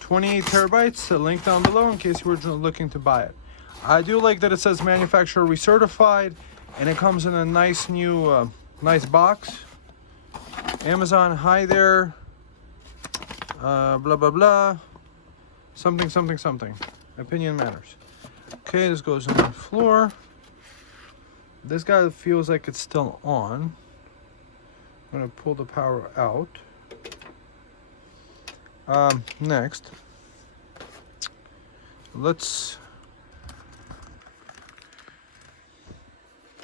28 terabytes, a link down below in case you were looking to buy it. I do like that it says manufacturer recertified, and it comes in a nice new, nice box. Amazon, hi there, blah, blah, blah, something, something, something. Opinion matters. Okay, this goes on the floor. This guy feels like it's still on. I'm gonna pull the power out. Next, let's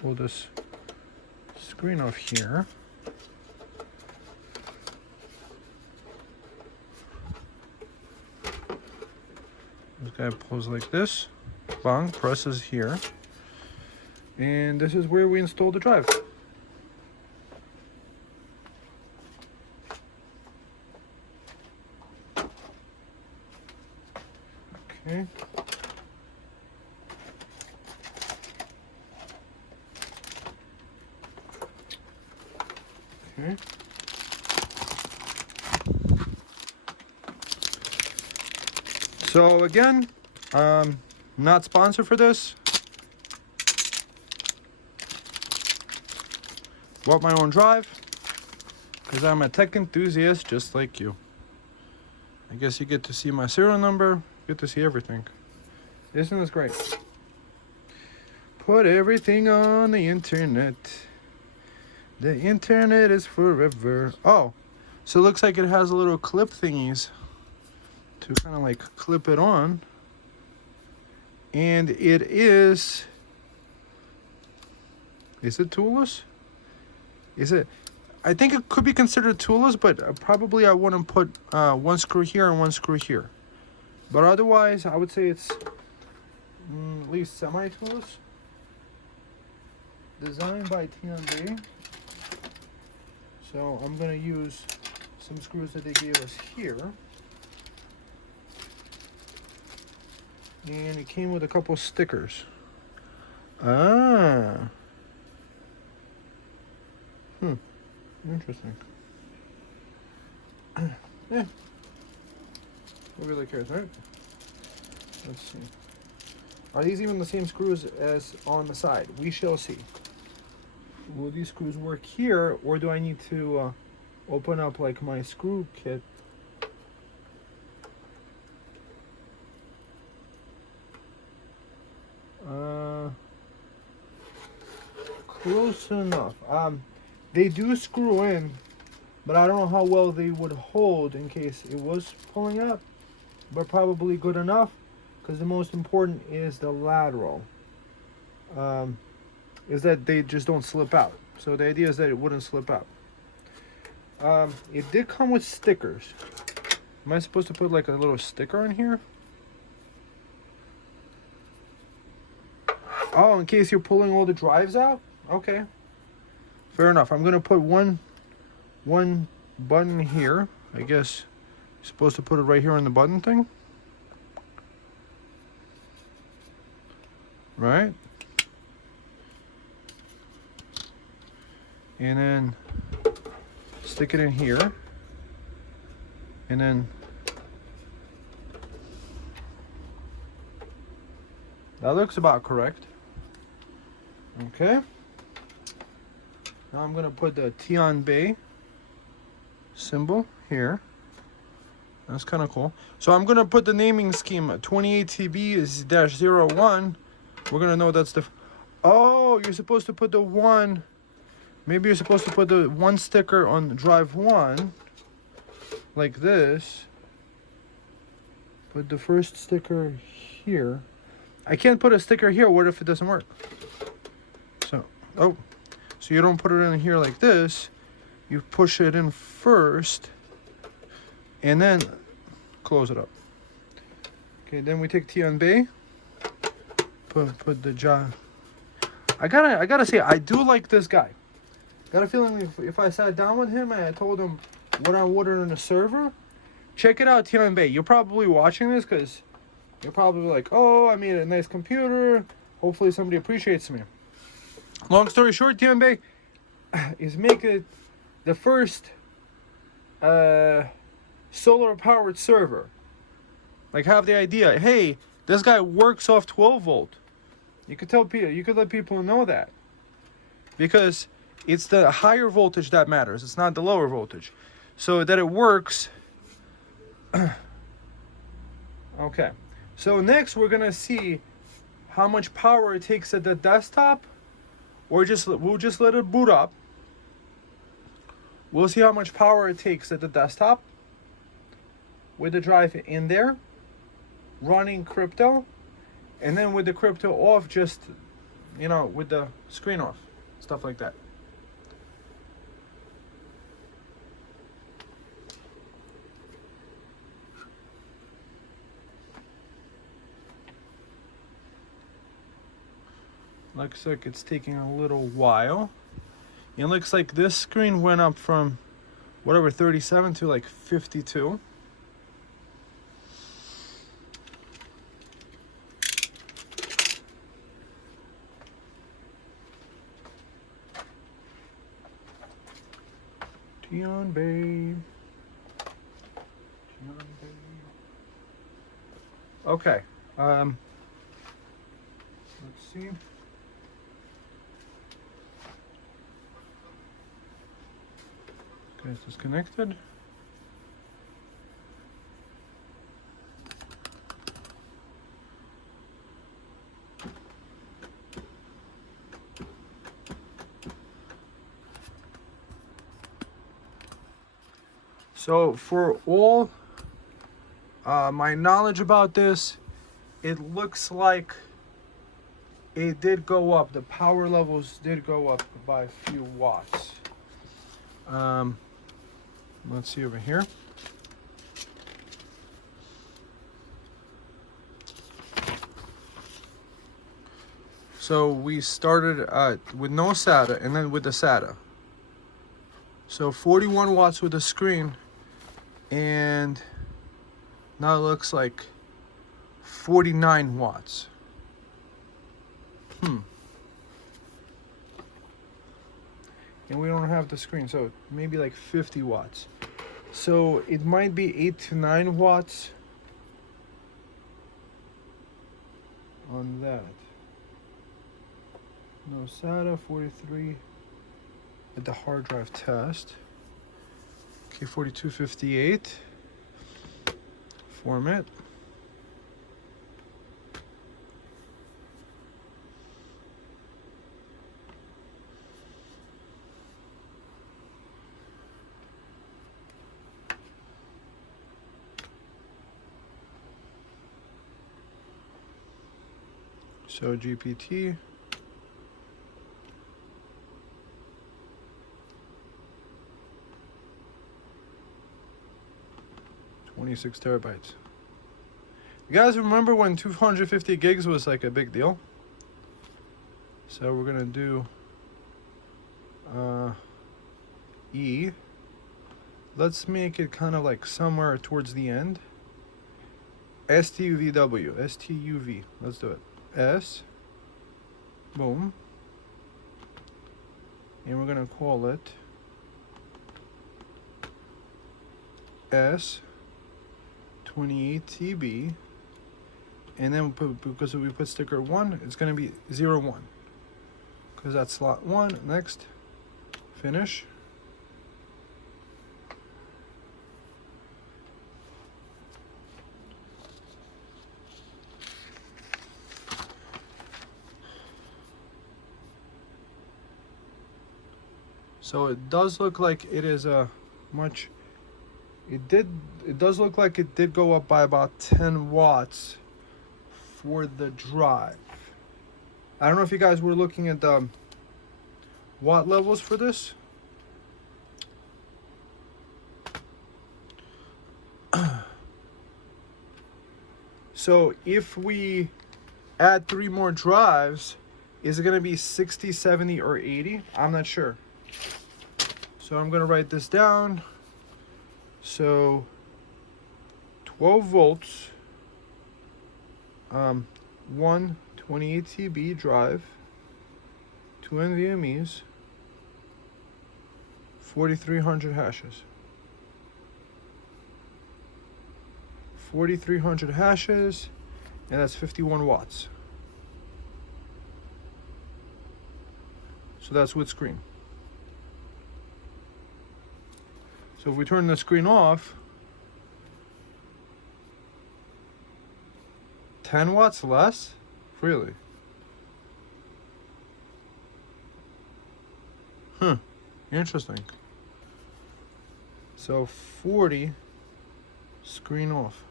pull this screen off here. This guy pulls like this. Bang, presses here. And this is where we install the drive. Okay. Okay. So again, not sponsored for this. Bought my own drive because I'm a tech enthusiast just like you. I guess you get to see my serial number, get to see everything. Isn't this great? Put everything on the internet. The internet is forever. Oh, so it looks like it has a little clip thingies to kind of like clip it on. And it is it toolless? Is it? I think it could be considered toolless, but probably I wouldn't put one screw here and one screw here. But otherwise, I would say it's at least semi-toolless. Designed by AMD. So I'm going to use some screws that they gave us here. And it came with a couple stickers. Ah. Interesting. Yeah. Nobody really cares, right? Let's see. Are these even the same screws as on the side? We shall see. Will these screws work here, or do I need to open up like my screw kit? Close enough. They do screw in, but I don't know how well they would hold in case it was pulling up, but probably good enough, because the most important is the lateral. Is that they just don't slip out. So the idea is that it wouldn't slip out. It did come with stickers. Am I supposed to put like a little sticker in here? Oh, in case you're pulling all the drives out? Okay. Fair enough. I'm gonna put one button here. I guess you're supposed to put it right here on the button thing. Right? And then stick it in here. And then that looks about correct. Okay. Now I'm going to put the TAMD symbol here. That's kind of cool. So I'm going to put the naming scheme 28TB is -01. We're going to know that's the... Oh, you're supposed to put the one... Maybe you're supposed to put the one sticker on drive 1. Like this. Put the first sticker here. I can't put a sticker here. What if it doesn't work? So, oh. So you don't put it in here like this. You push it in first. And then close it up. Okay, then we take TAMD. Put the job. I gotta say, I do like this guy. Got a feeling if I sat down with him and I told him what I ordered in a server, check it out, TAMD. You're probably watching this because you're probably like, oh, I made a nice computer. Hopefully somebody appreciates me. Long story short, TAMD is making the first solar-powered server. Like, have the idea, hey, this guy works off 12 volt. You could tell people, you could let people know that. Because it's the higher voltage that matters. It's not the lower voltage. So that it works. Okay. So next we're gonna see how much power it takes at the desktop, or we'll just let it boot up. We'll see how much power it takes at the desktop with the drive in there, running crypto, and then with the crypto off, just you know, with the screen off, stuff like that. Looks like it's taking a little while. It looks like this screen went up from whatever 37 to like 52. Tion babe. Tion babe. Okay. Let's see. Okay, it's disconnected. So for all my knowledge about this, it looks like it did go up. The power levels did go up by a few watts. Let's see over here. So we started with no SATA and then with the SATA. So 41 watts with the screen, and now it looks like 49 watts. And we don't have the screen, so maybe like 50 watts. So it might be 8 to 9 watts on that. No SATA, 43 at the hard drive test. Okay, 4258 format. So GPT. $26 terabytes. You guys remember when 250 gigs was like a big deal? So we're gonna do E. Let's make it kind of like somewhere towards the end. STUVW. STUV. Let's do it. S. Boom. And we're gonna call it S 28 TB. And then because we put sticker 1, it's gonna be 01. Because that's slot 1. Next. Finish. So it does look like it is a much. It does look like it did go up by about 10 watts for the drive. I don't know if you guys were looking at the watt levels for this. So if we add 3 more drives, is it going to be 60, 70, or 80? I'm not sure. So I'm going to write this down. So 12 volts, 1 28 TB drive, 2 NVMEs, 4,300 hashes. 4,300 hashes, and that's 51 watts. So that's with screen. So if we turn the screen off, 10 watts less? Really? Interesting. So 40, screen off.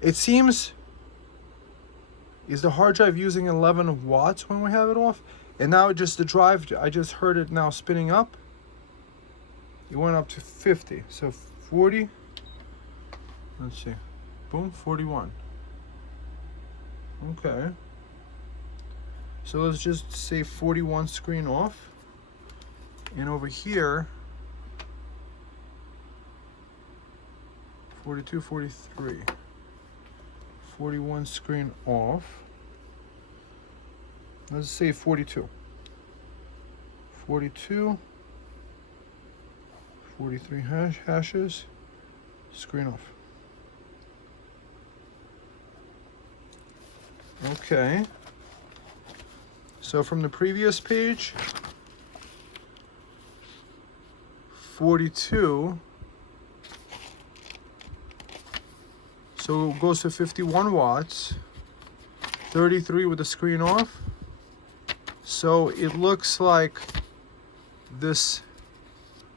It seems, is the hard drive using 11 watts when we have it off? And now just the drive, I just heard it now spinning up. It went up to 50. So 40. Let's see. Boom, 41. Okay. So let's just say 41 screen off. And over here, 42, 43. 41 screen off. Let's say 42. 42. 43 hashes. Screen off. Okay. So from the previous page, 42. So it goes to 51 watts. 33 with the screen off. So it looks like this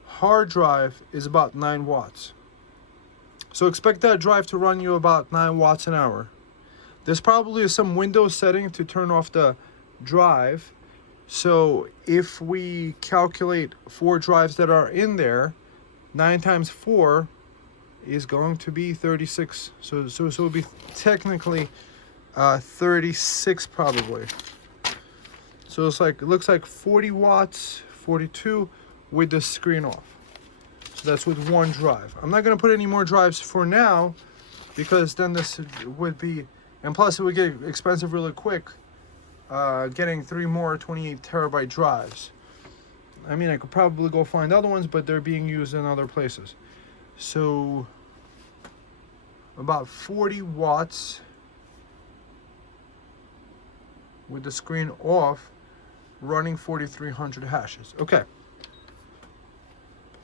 hard drive is about 9 watts. So expect that drive to run you about 9 watts an hour. There's probably some Windows setting to turn off the drive. So if we calculate 4 drives that are in there, 9 times 4 is going to be 36. So it would be technically 36 probably. So it's like, it looks like 40 watts, 42 with the screen off. So that's with 1 drive. I'm not going to put any more drives for now, because then this would be, and plus it would get expensive really quick, getting 3 more 28 terabyte drives. I mean, I could probably go find other ones, but they're being used in other places. So about 40 watts with the screen off, running 4300 hashes. Okay.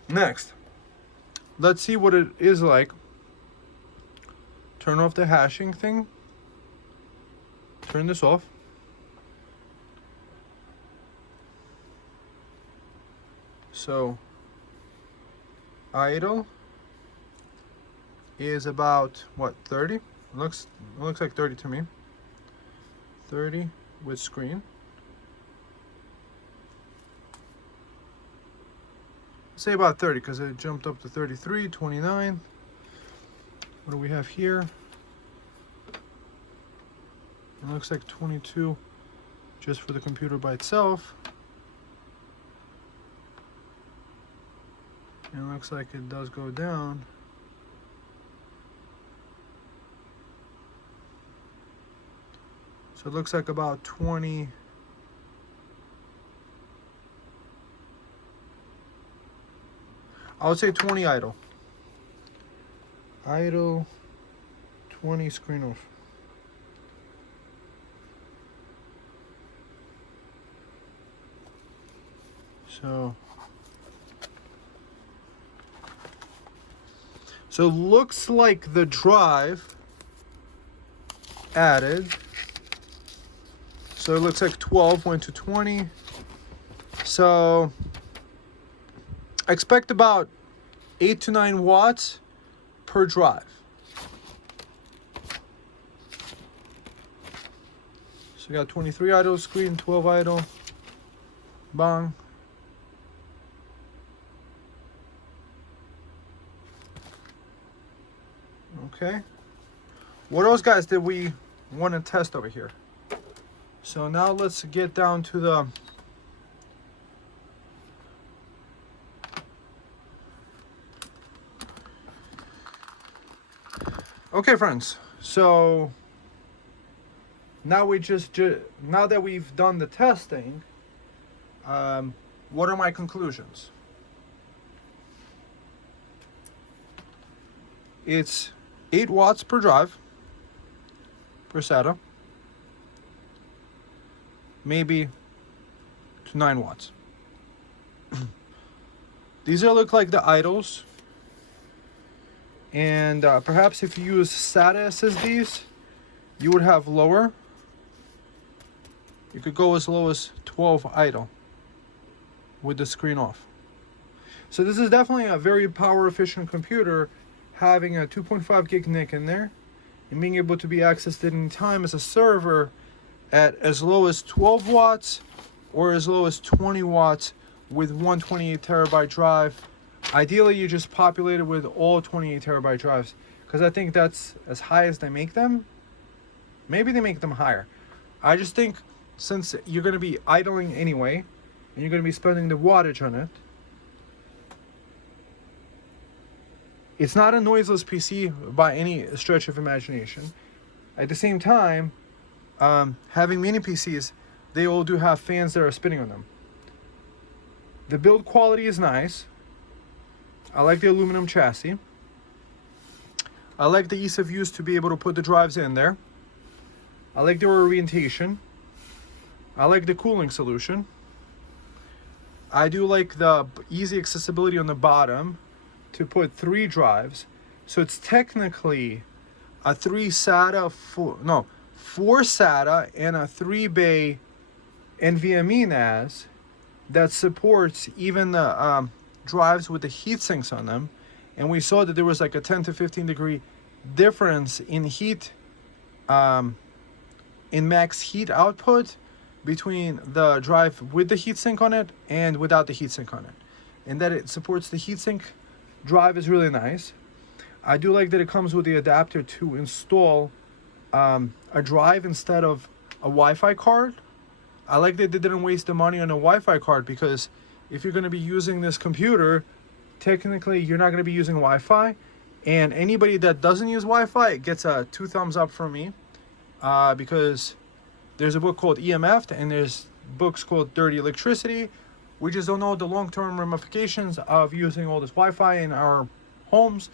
Next, let's see what it is like. Turn off the hashing thing. Turn this off. So idle is about what, 30? It looks like 30 to me. 30 with screen. Say about 30, because it jumped up to 33, 29. What do we have here? It looks like 22 just for the computer by itself. And it looks like it does go down. So it looks like about 20. I would say 20 idle. Idle, 20 screen off. So looks like the drive added. So it looks like 12 went to 20. So expect about 8 to 9 watts per drive. So we got 23 idle screen, 12 idle. Bang. Okay. What else, guys, did we want to test over here? So now let's get down to the okay, friends. So now now that we've done the testing, what are my conclusions? It's 8 watts per drive per SATA, maybe to 9 watts. These look like the idles. And perhaps if you use SATA SSDs, you would have lower. You could go as low as 12 idle with the screen off. So this is definitely a very power efficient computer, having a 2.5 gig NIC in there and being able to be accessed at any time as a server at as low as 12 watts or as low as 20 watts with 128 terabyte drive. Ideally, you just populate it with all 28 terabyte drives, because I think that's as high as they make them. Maybe they make them higher. I just think since you're going to be idling anyway, and you're going to be spending the wattage on it, it's not a noiseless PC by any stretch of imagination. At the same time, having mini PCs, they all do have fans that are spinning on them. The build quality is nice. I like the aluminum chassis. I like the ease of use to be able to put the drives in there. I like their orientation. I like the cooling solution. I do like the easy accessibility on the bottom to put 3 drives. So it's technically a 4 SATA and a 3-bay NVMe NAS that supports even the drives with the heat sinks on them. And we saw that there was like a 10 to 15 degree difference in heat, in max heat output between the drive with the heatsink on it and without the heatsink on it. And that it supports the heatsink drive is really nice. I do like that it comes with the adapter to install a drive instead of a Wi-Fi card. I like that they didn't waste the money on a Wi-Fi card, because if you're going to be using this computer, technically you're not going to be using Wi-Fi. And anybody that doesn't use Wi-Fi gets a 2 thumbs up from me, because there's a book called EMF and there's books called Dirty Electricity. We just don't know the long-term ramifications of using all this Wi-Fi in our homes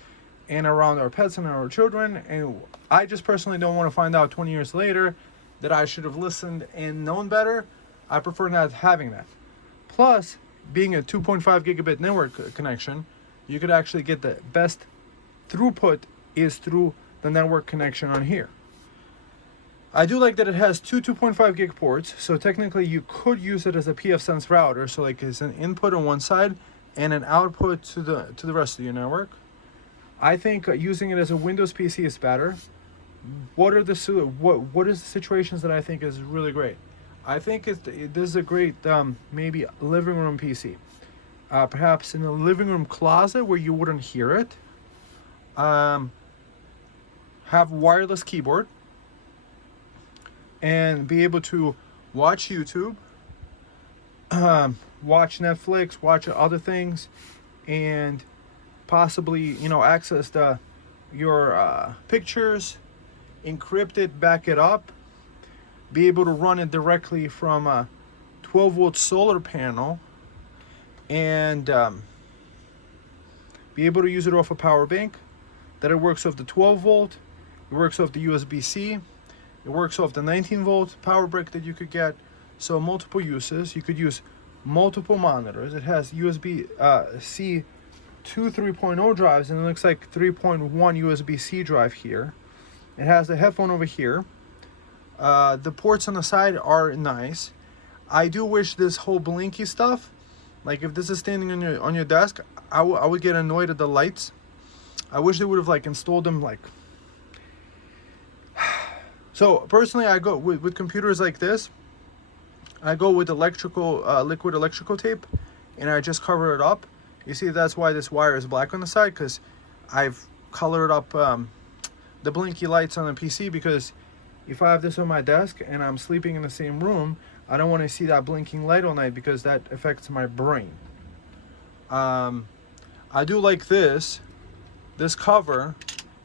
and around our pets and our children. And I just personally don't want to find out 20 years later that I should have listened and known better. I prefer not having that. Plus, being a 2.5 gigabit network connection, you could actually get the best throughput is through the network connection on here. I do like that it has 2 2.5 gig ports, so technically you could use it as a pfSense router, so like it's an input on one side and an output to the rest of your network. I think using it as a Windows PC is better. What is the situations that I think is really great? I think this is a great maybe living room PC, perhaps in a living room closet where you wouldn't hear it. Have wireless keyboard and be able to watch YouTube, watch Netflix, watch other things, and possibly access your pictures, encrypt it, back it up, be able to run it directly from a 12-volt solar panel, and be able to use it off a power bank. That it works off the 12-volt, it works off the USB-C, it works off the 19-volt power brick that you could get. So multiple uses. You could use multiple monitors. It has USB-C 2 3.0 drives, and it looks like 3.1 USB-C drive here. It has the headphone over here. The ports on the side are nice. I do wish this whole blinky stuff, like if this is standing on your desk, I would get annoyed at the lights. I wish they would have installed them So personally, I go with computers like this. I go with liquid electrical tape, and I just cover it up. You see, that's why this wire is black on the side, because I've colored up the blinky lights on the PC, because if I have this on my desk and I'm sleeping in the same room, I don't want to see that blinking light all night, because that affects my brain. I do like this. This cover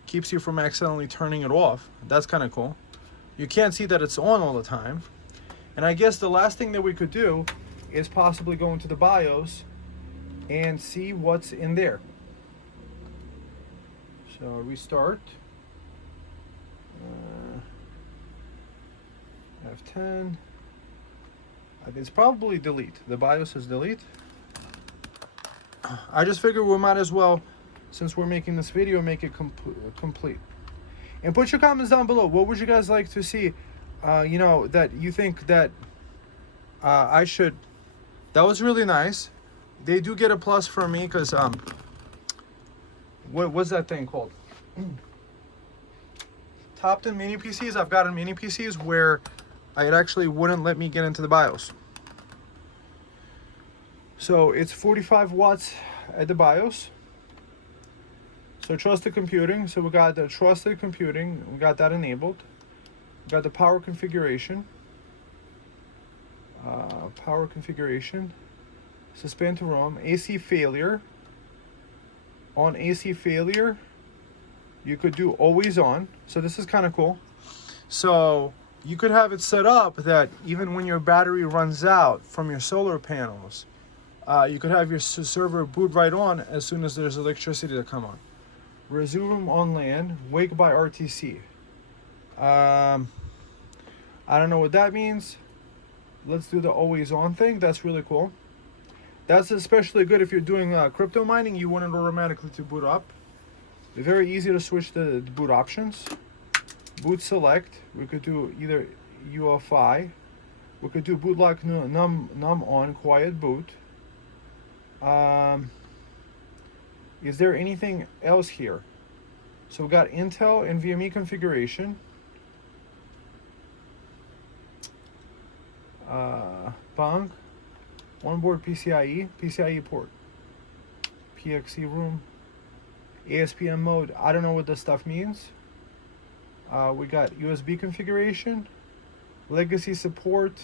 keeps you from accidentally turning it off. That's kind of cool. You can't see that it's on all the time. And I guess the last thing that we could do is possibly go into the BIOS and see what's in there. So restart. F10. It's probably delete. The BIOS is delete. I just figured we might as well, since we're making this video, make it complete. And put your comments down below. What would you guys like to see? That you think that I should. That was really nice. They do get a plus from me, because what's that thing called? topped in mini PCs. I've gotten mini PCs where it actually wouldn't let me get into the BIOS. So it's 45 watts at the BIOS. So trusted computing. So we got the trusted computing. We got that enabled. We got the power configuration. Suspend to ROM. AC failure. On AC failure, you could do always on. So this is kind of cool. So you could have it set up that even when your battery runs out from your solar panels, you could have your server boot right on as soon as there's electricity to come on. Resume on LAN, wake by RTC. I don't know what that means. Let's do the always on thing. That's really cool. That's especially good if you're doing crypto mining. You want it automatically to boot up. Very easy to switch the boot options. Boot select. We could do either UEFI. We could do boot lock num on quiet boot. Is there anything else here? So we got Intel NVMe configuration. Bang. Onboard PCIe port. PXE room. ASPM mode. I don't know what this stuff means. We got USB configuration. Legacy support.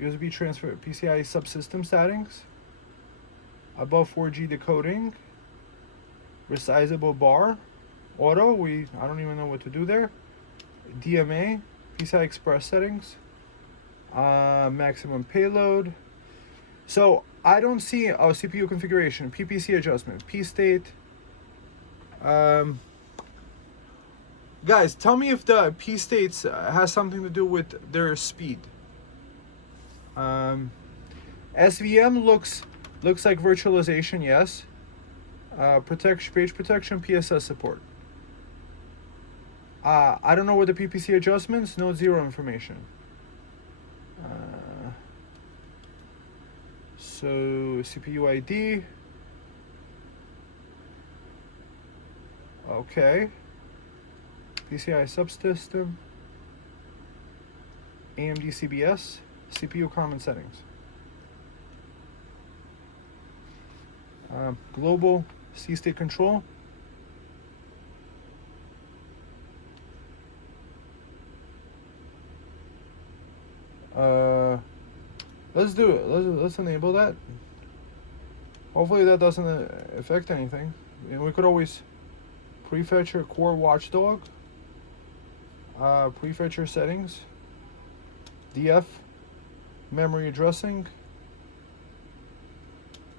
USB transfer. PCIe subsystem settings. Above 4G decoding. Resizable bar. Auto. I don't even know what to do there. DMA. PCI Express settings. Maximum payload. So I don't see CPU configuration, PPC adjustment, P state. Guys, tell me if the P states has something to do with their speed. SVM looks like virtualization, yes. Page protection, PSS support. I don't know what the PPC adjustments. Node 0 information. So CPU ID. Okay. PCI subsystem. AMD CBS. CPU common settings. Global C-state control. Let's do it. Let's enable that. Hopefully that doesn't affect anything. And we could always prefetcher core watchdog. Prefetcher settings. DF. Memory addressing.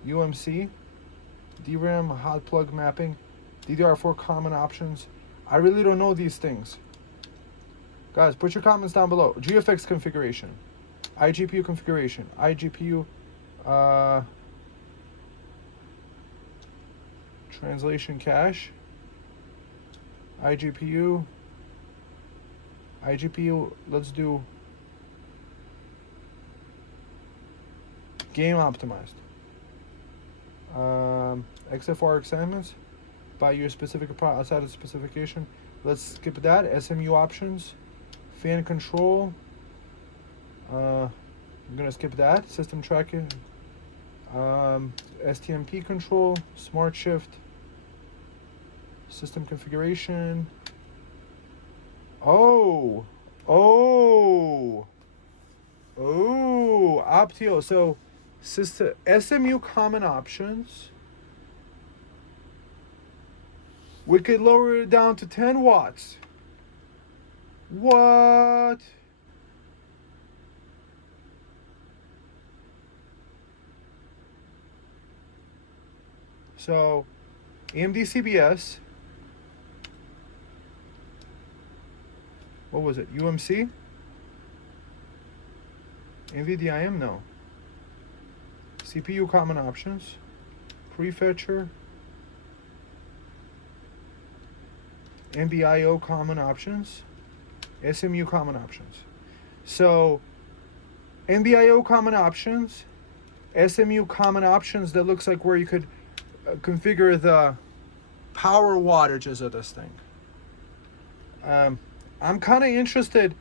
UMC. DRAM hot plug mapping. DDR4 common options. I really don't know these things. Guys, put your comments down below. GFX configuration. iGPU configuration. iGPU translation cache. iGPU. Let's do game optimized. XFR assignments by your specific outside of specification. Let's skip that. SMU options. Fan control. I'm gonna skip that. System tracking. STMP control. Smart shift. System configuration. Optio. So system SMU common options. We could lower it down to 10 watts. What? So AMD CBS. What was it? UMC? NVDIM? No. CPU common options. Prefetcher. NBIO common options. SMU common options. So NBIO common options. SMU common options, that looks like where you could configure the power wattages of this thing. I'm kind of interested,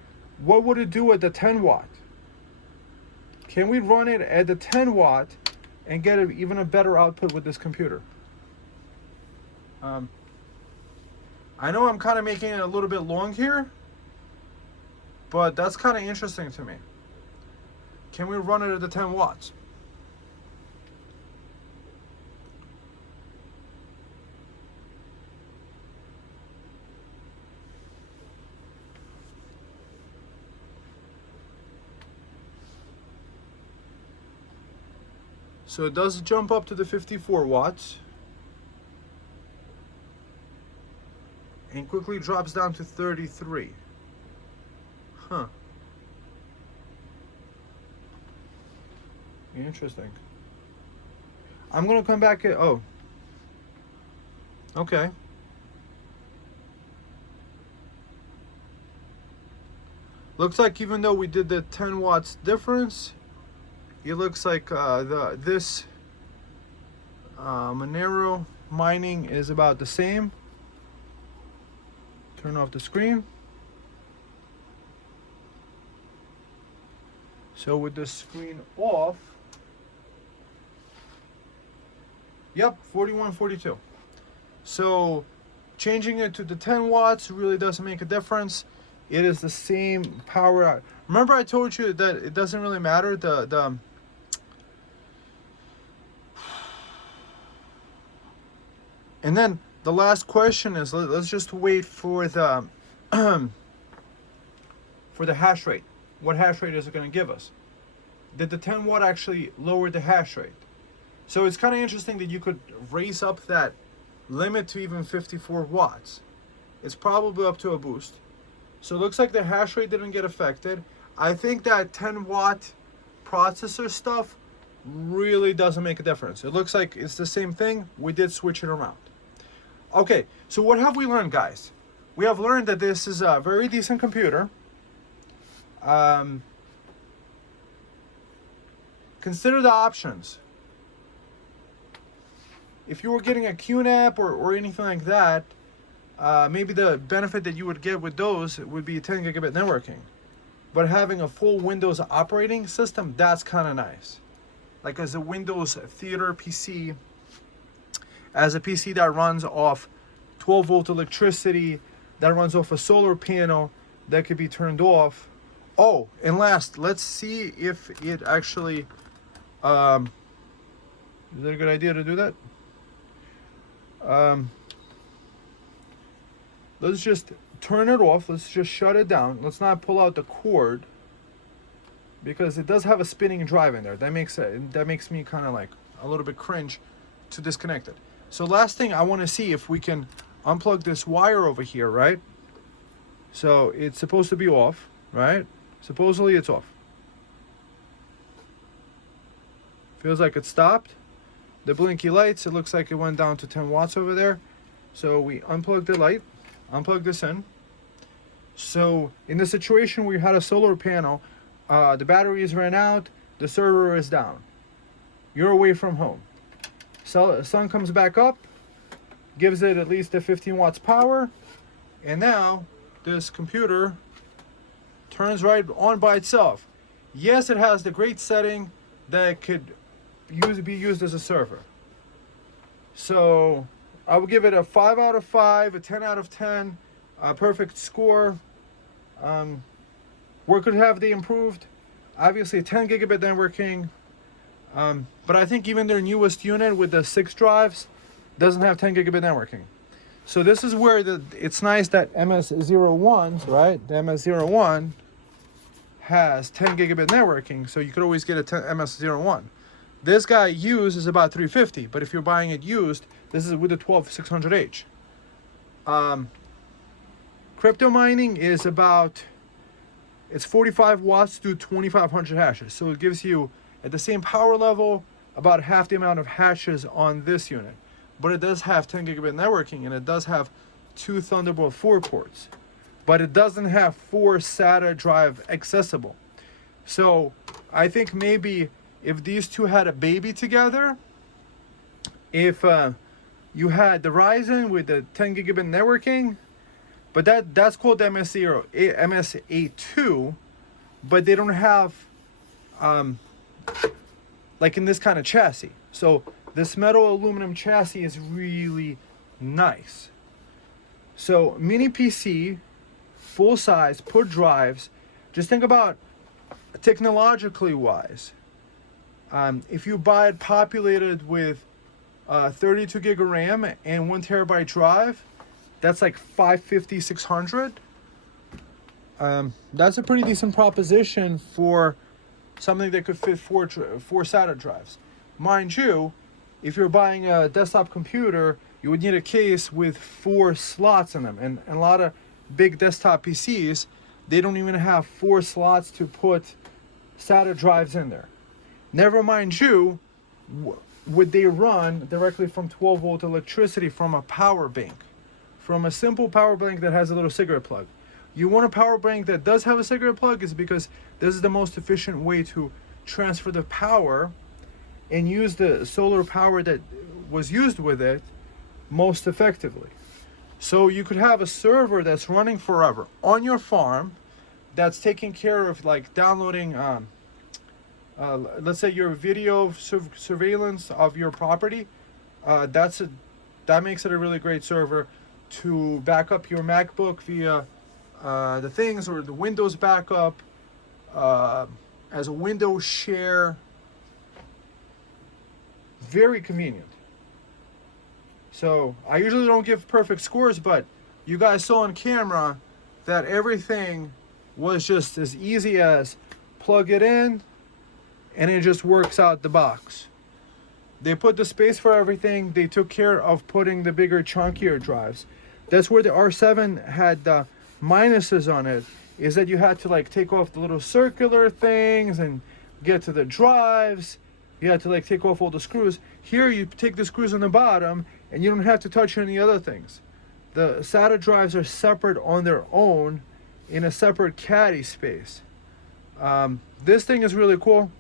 what would it do at the 10 watt? Can we run it at the 10 watt and get even a better output with this computer? I know I'm kind of making it a little bit long here, but that's kind of interesting to me. Can we run it at the 10 watts? So it does jump up to the 54 watts and quickly drops down to 33. Huh. Interesting. I'm gonna come back at, oh. Okay. Looks like even though we did the 10 watts difference, it looks like this Monero mining is about the same. Turn off the screen. So with the screen off, yep, 41, 42. So changing it to the 10 watts really doesn't make a difference. It is the same power. Remember I told you that it doesn't really matter and then the last question is, let's just wait for the for the hash rate. What hash rate is it going to give us? Did the 10 watt actually lower the hash rate? So it's kind of interesting that you could raise up that limit to even 54 watts. It's probably up to a boost. So it looks like the hash rate didn't get affected. I think that 10 watt processor stuff really doesn't make a difference. It looks like it's the same thing. We did switch it around. Okay, so what have we learned, guys? We have learned that this is a very decent computer. Consider the options. If you were getting a QNAP or anything like that, maybe the benefit that you would get with those would be 10 gigabit networking. But having a full Windows operating system, that's kind of nice. Like as a Windows Theater PC, as a PC that runs off 12 volt electricity, that runs off a solar panel that could be turned off. Oh, and last, let's see if it actually, is that a good idea to do that? Let's just turn it off. Let's just shut it down. Let's not pull out the cord, because it does have a spinning drive in there. That makes me kind of like a little bit cringe to disconnect it. So last thing, I want to see if we can unplug this wire over here, right? So it's supposed to be off, right? Supposedly it's off. Feels like it stopped. The blinky lights, it looks like it went down to 10 watts over there. So we unplugged the light, unplug this in. So in the situation where you had a solar panel, the batteries ran out, the server is down. You're away from home. So sun comes back up, gives it at least a 15 watts power, and now this computer turns right on by itself. Yes, it has the great setting that could be used as a server. So I would give it a 5 out of 5, a 10 out of 10, a perfect score. Where could have they improved? Obviously, a 10 gigabit networking. But I think even their newest unit with the 6 drives doesn't have 10 gigabit networking. So this is where it's nice that MS01s, right? The MS01 has 10 gigabit networking, so you could always get a MS01. This guy used is about 350, but if you're buying it used, this is with the 12600H. Crypto mining is it's 45 watts to 2500 hashes. So it gives you, at the same power level, about half the amount of hashes on this unit. But it does have 10 gigabit networking, and it does have 2 Thunderbolt 4 ports. But it doesn't have 4 SATA drive accessible. So I think maybe if these two had a baby together, if you had the Ryzen with the 10 gigabit networking, but that's called MS0, MSA2, but they don't have like in this kind of chassis. So this metal aluminum chassis is really nice. So mini PC, full size, put drives. Just think about technologically wise. If you buy it populated with 32 gig of RAM and 1 terabyte drive, that's like 550, 600. That's a pretty decent proposition for something that could fit four SATA drives. Mind you, if you're buying a desktop computer, you would need a case with 4 slots in them. And a lot of big desktop PCs, they don't even have 4 slots to put SATA drives in there. Never mind you, would they run directly from 12 volt electricity from a power bank? From a simple power bank that has a little cigarette plug. You want a power bank that does have a cigarette plug is because this is the most efficient way to transfer the power and use the solar power that was used with it most effectively. So you could have a server that's running forever on your farm that's taking care of like downloading let's say your video surveillance of your property. That makes it a really great server to back up your MacBook via the things, or the Windows backup as a Windows share. Very convenient. So I usually don't give perfect scores, but you guys saw on camera that everything was just as easy as plug it in and it just works out the box. They put the space for everything. They took care of putting the bigger, chunkier drives. That's where the R7 had the minuses on it, is that you had to like take off the little circular things and get to the drives. You had to like take off all the screws. Here you take the screws on the bottom and you don't have to touch any other things. The SATA drives are separate on their own in a separate caddy space. This thing is really cool.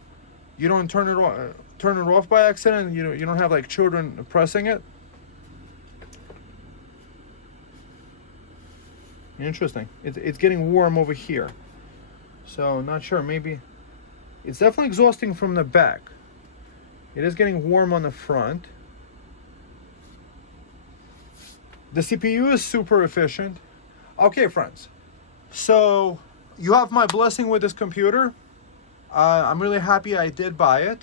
You don't turn it off by accident. You don't have like children pressing it. Interesting. It's getting warm over here. So not sure. Maybe it's definitely exhausting from the back. It is getting warm on the front. The CPU is super efficient. Okay, friends. So you have my blessing with this computer. I'm really happy I did buy it.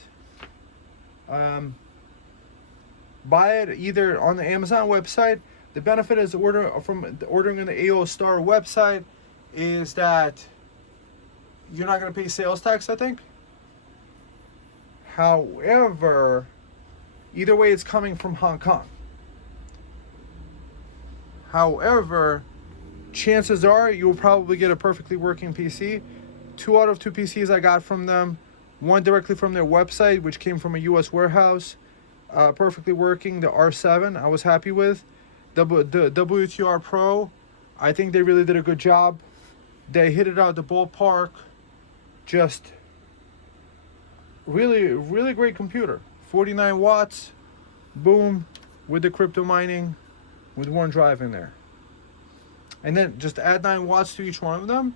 Buy it either on the Amazon website. The benefit is ordering on the Aoostar website is that you're not going to pay sales tax, I think. However, either way, it's coming from Hong Kong. However, chances are you'll probably get a perfectly working PC. 2 out of 2 PCs I got from them. One directly from their website, which came from a US warehouse. Perfectly working. The R7 I was happy with. The WTR Pro, I think they really did a good job. They hit it out the ballpark. Just really, really great computer. 49 watts, boom, with the crypto mining, with 1 drive in there. And then just add 9 watts to each one of them.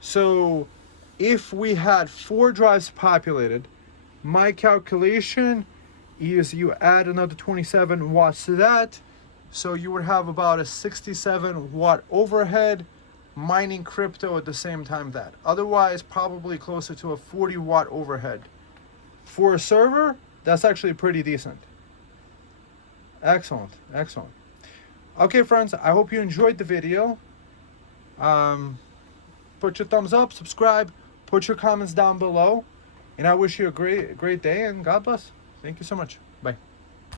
So if we had 4 drives populated, my calculation is you add another 27 watts to that. So you would have about a 67 watt overhead mining crypto at the same time that. Otherwise, probably closer to a 40 watt overhead. For a server, that's actually pretty decent. Excellent, excellent. Okay, friends, I hope you enjoyed the video. Put your thumbs up, subscribe, put your comments down below. And I wish you a great day, and God bless. Thank you so much.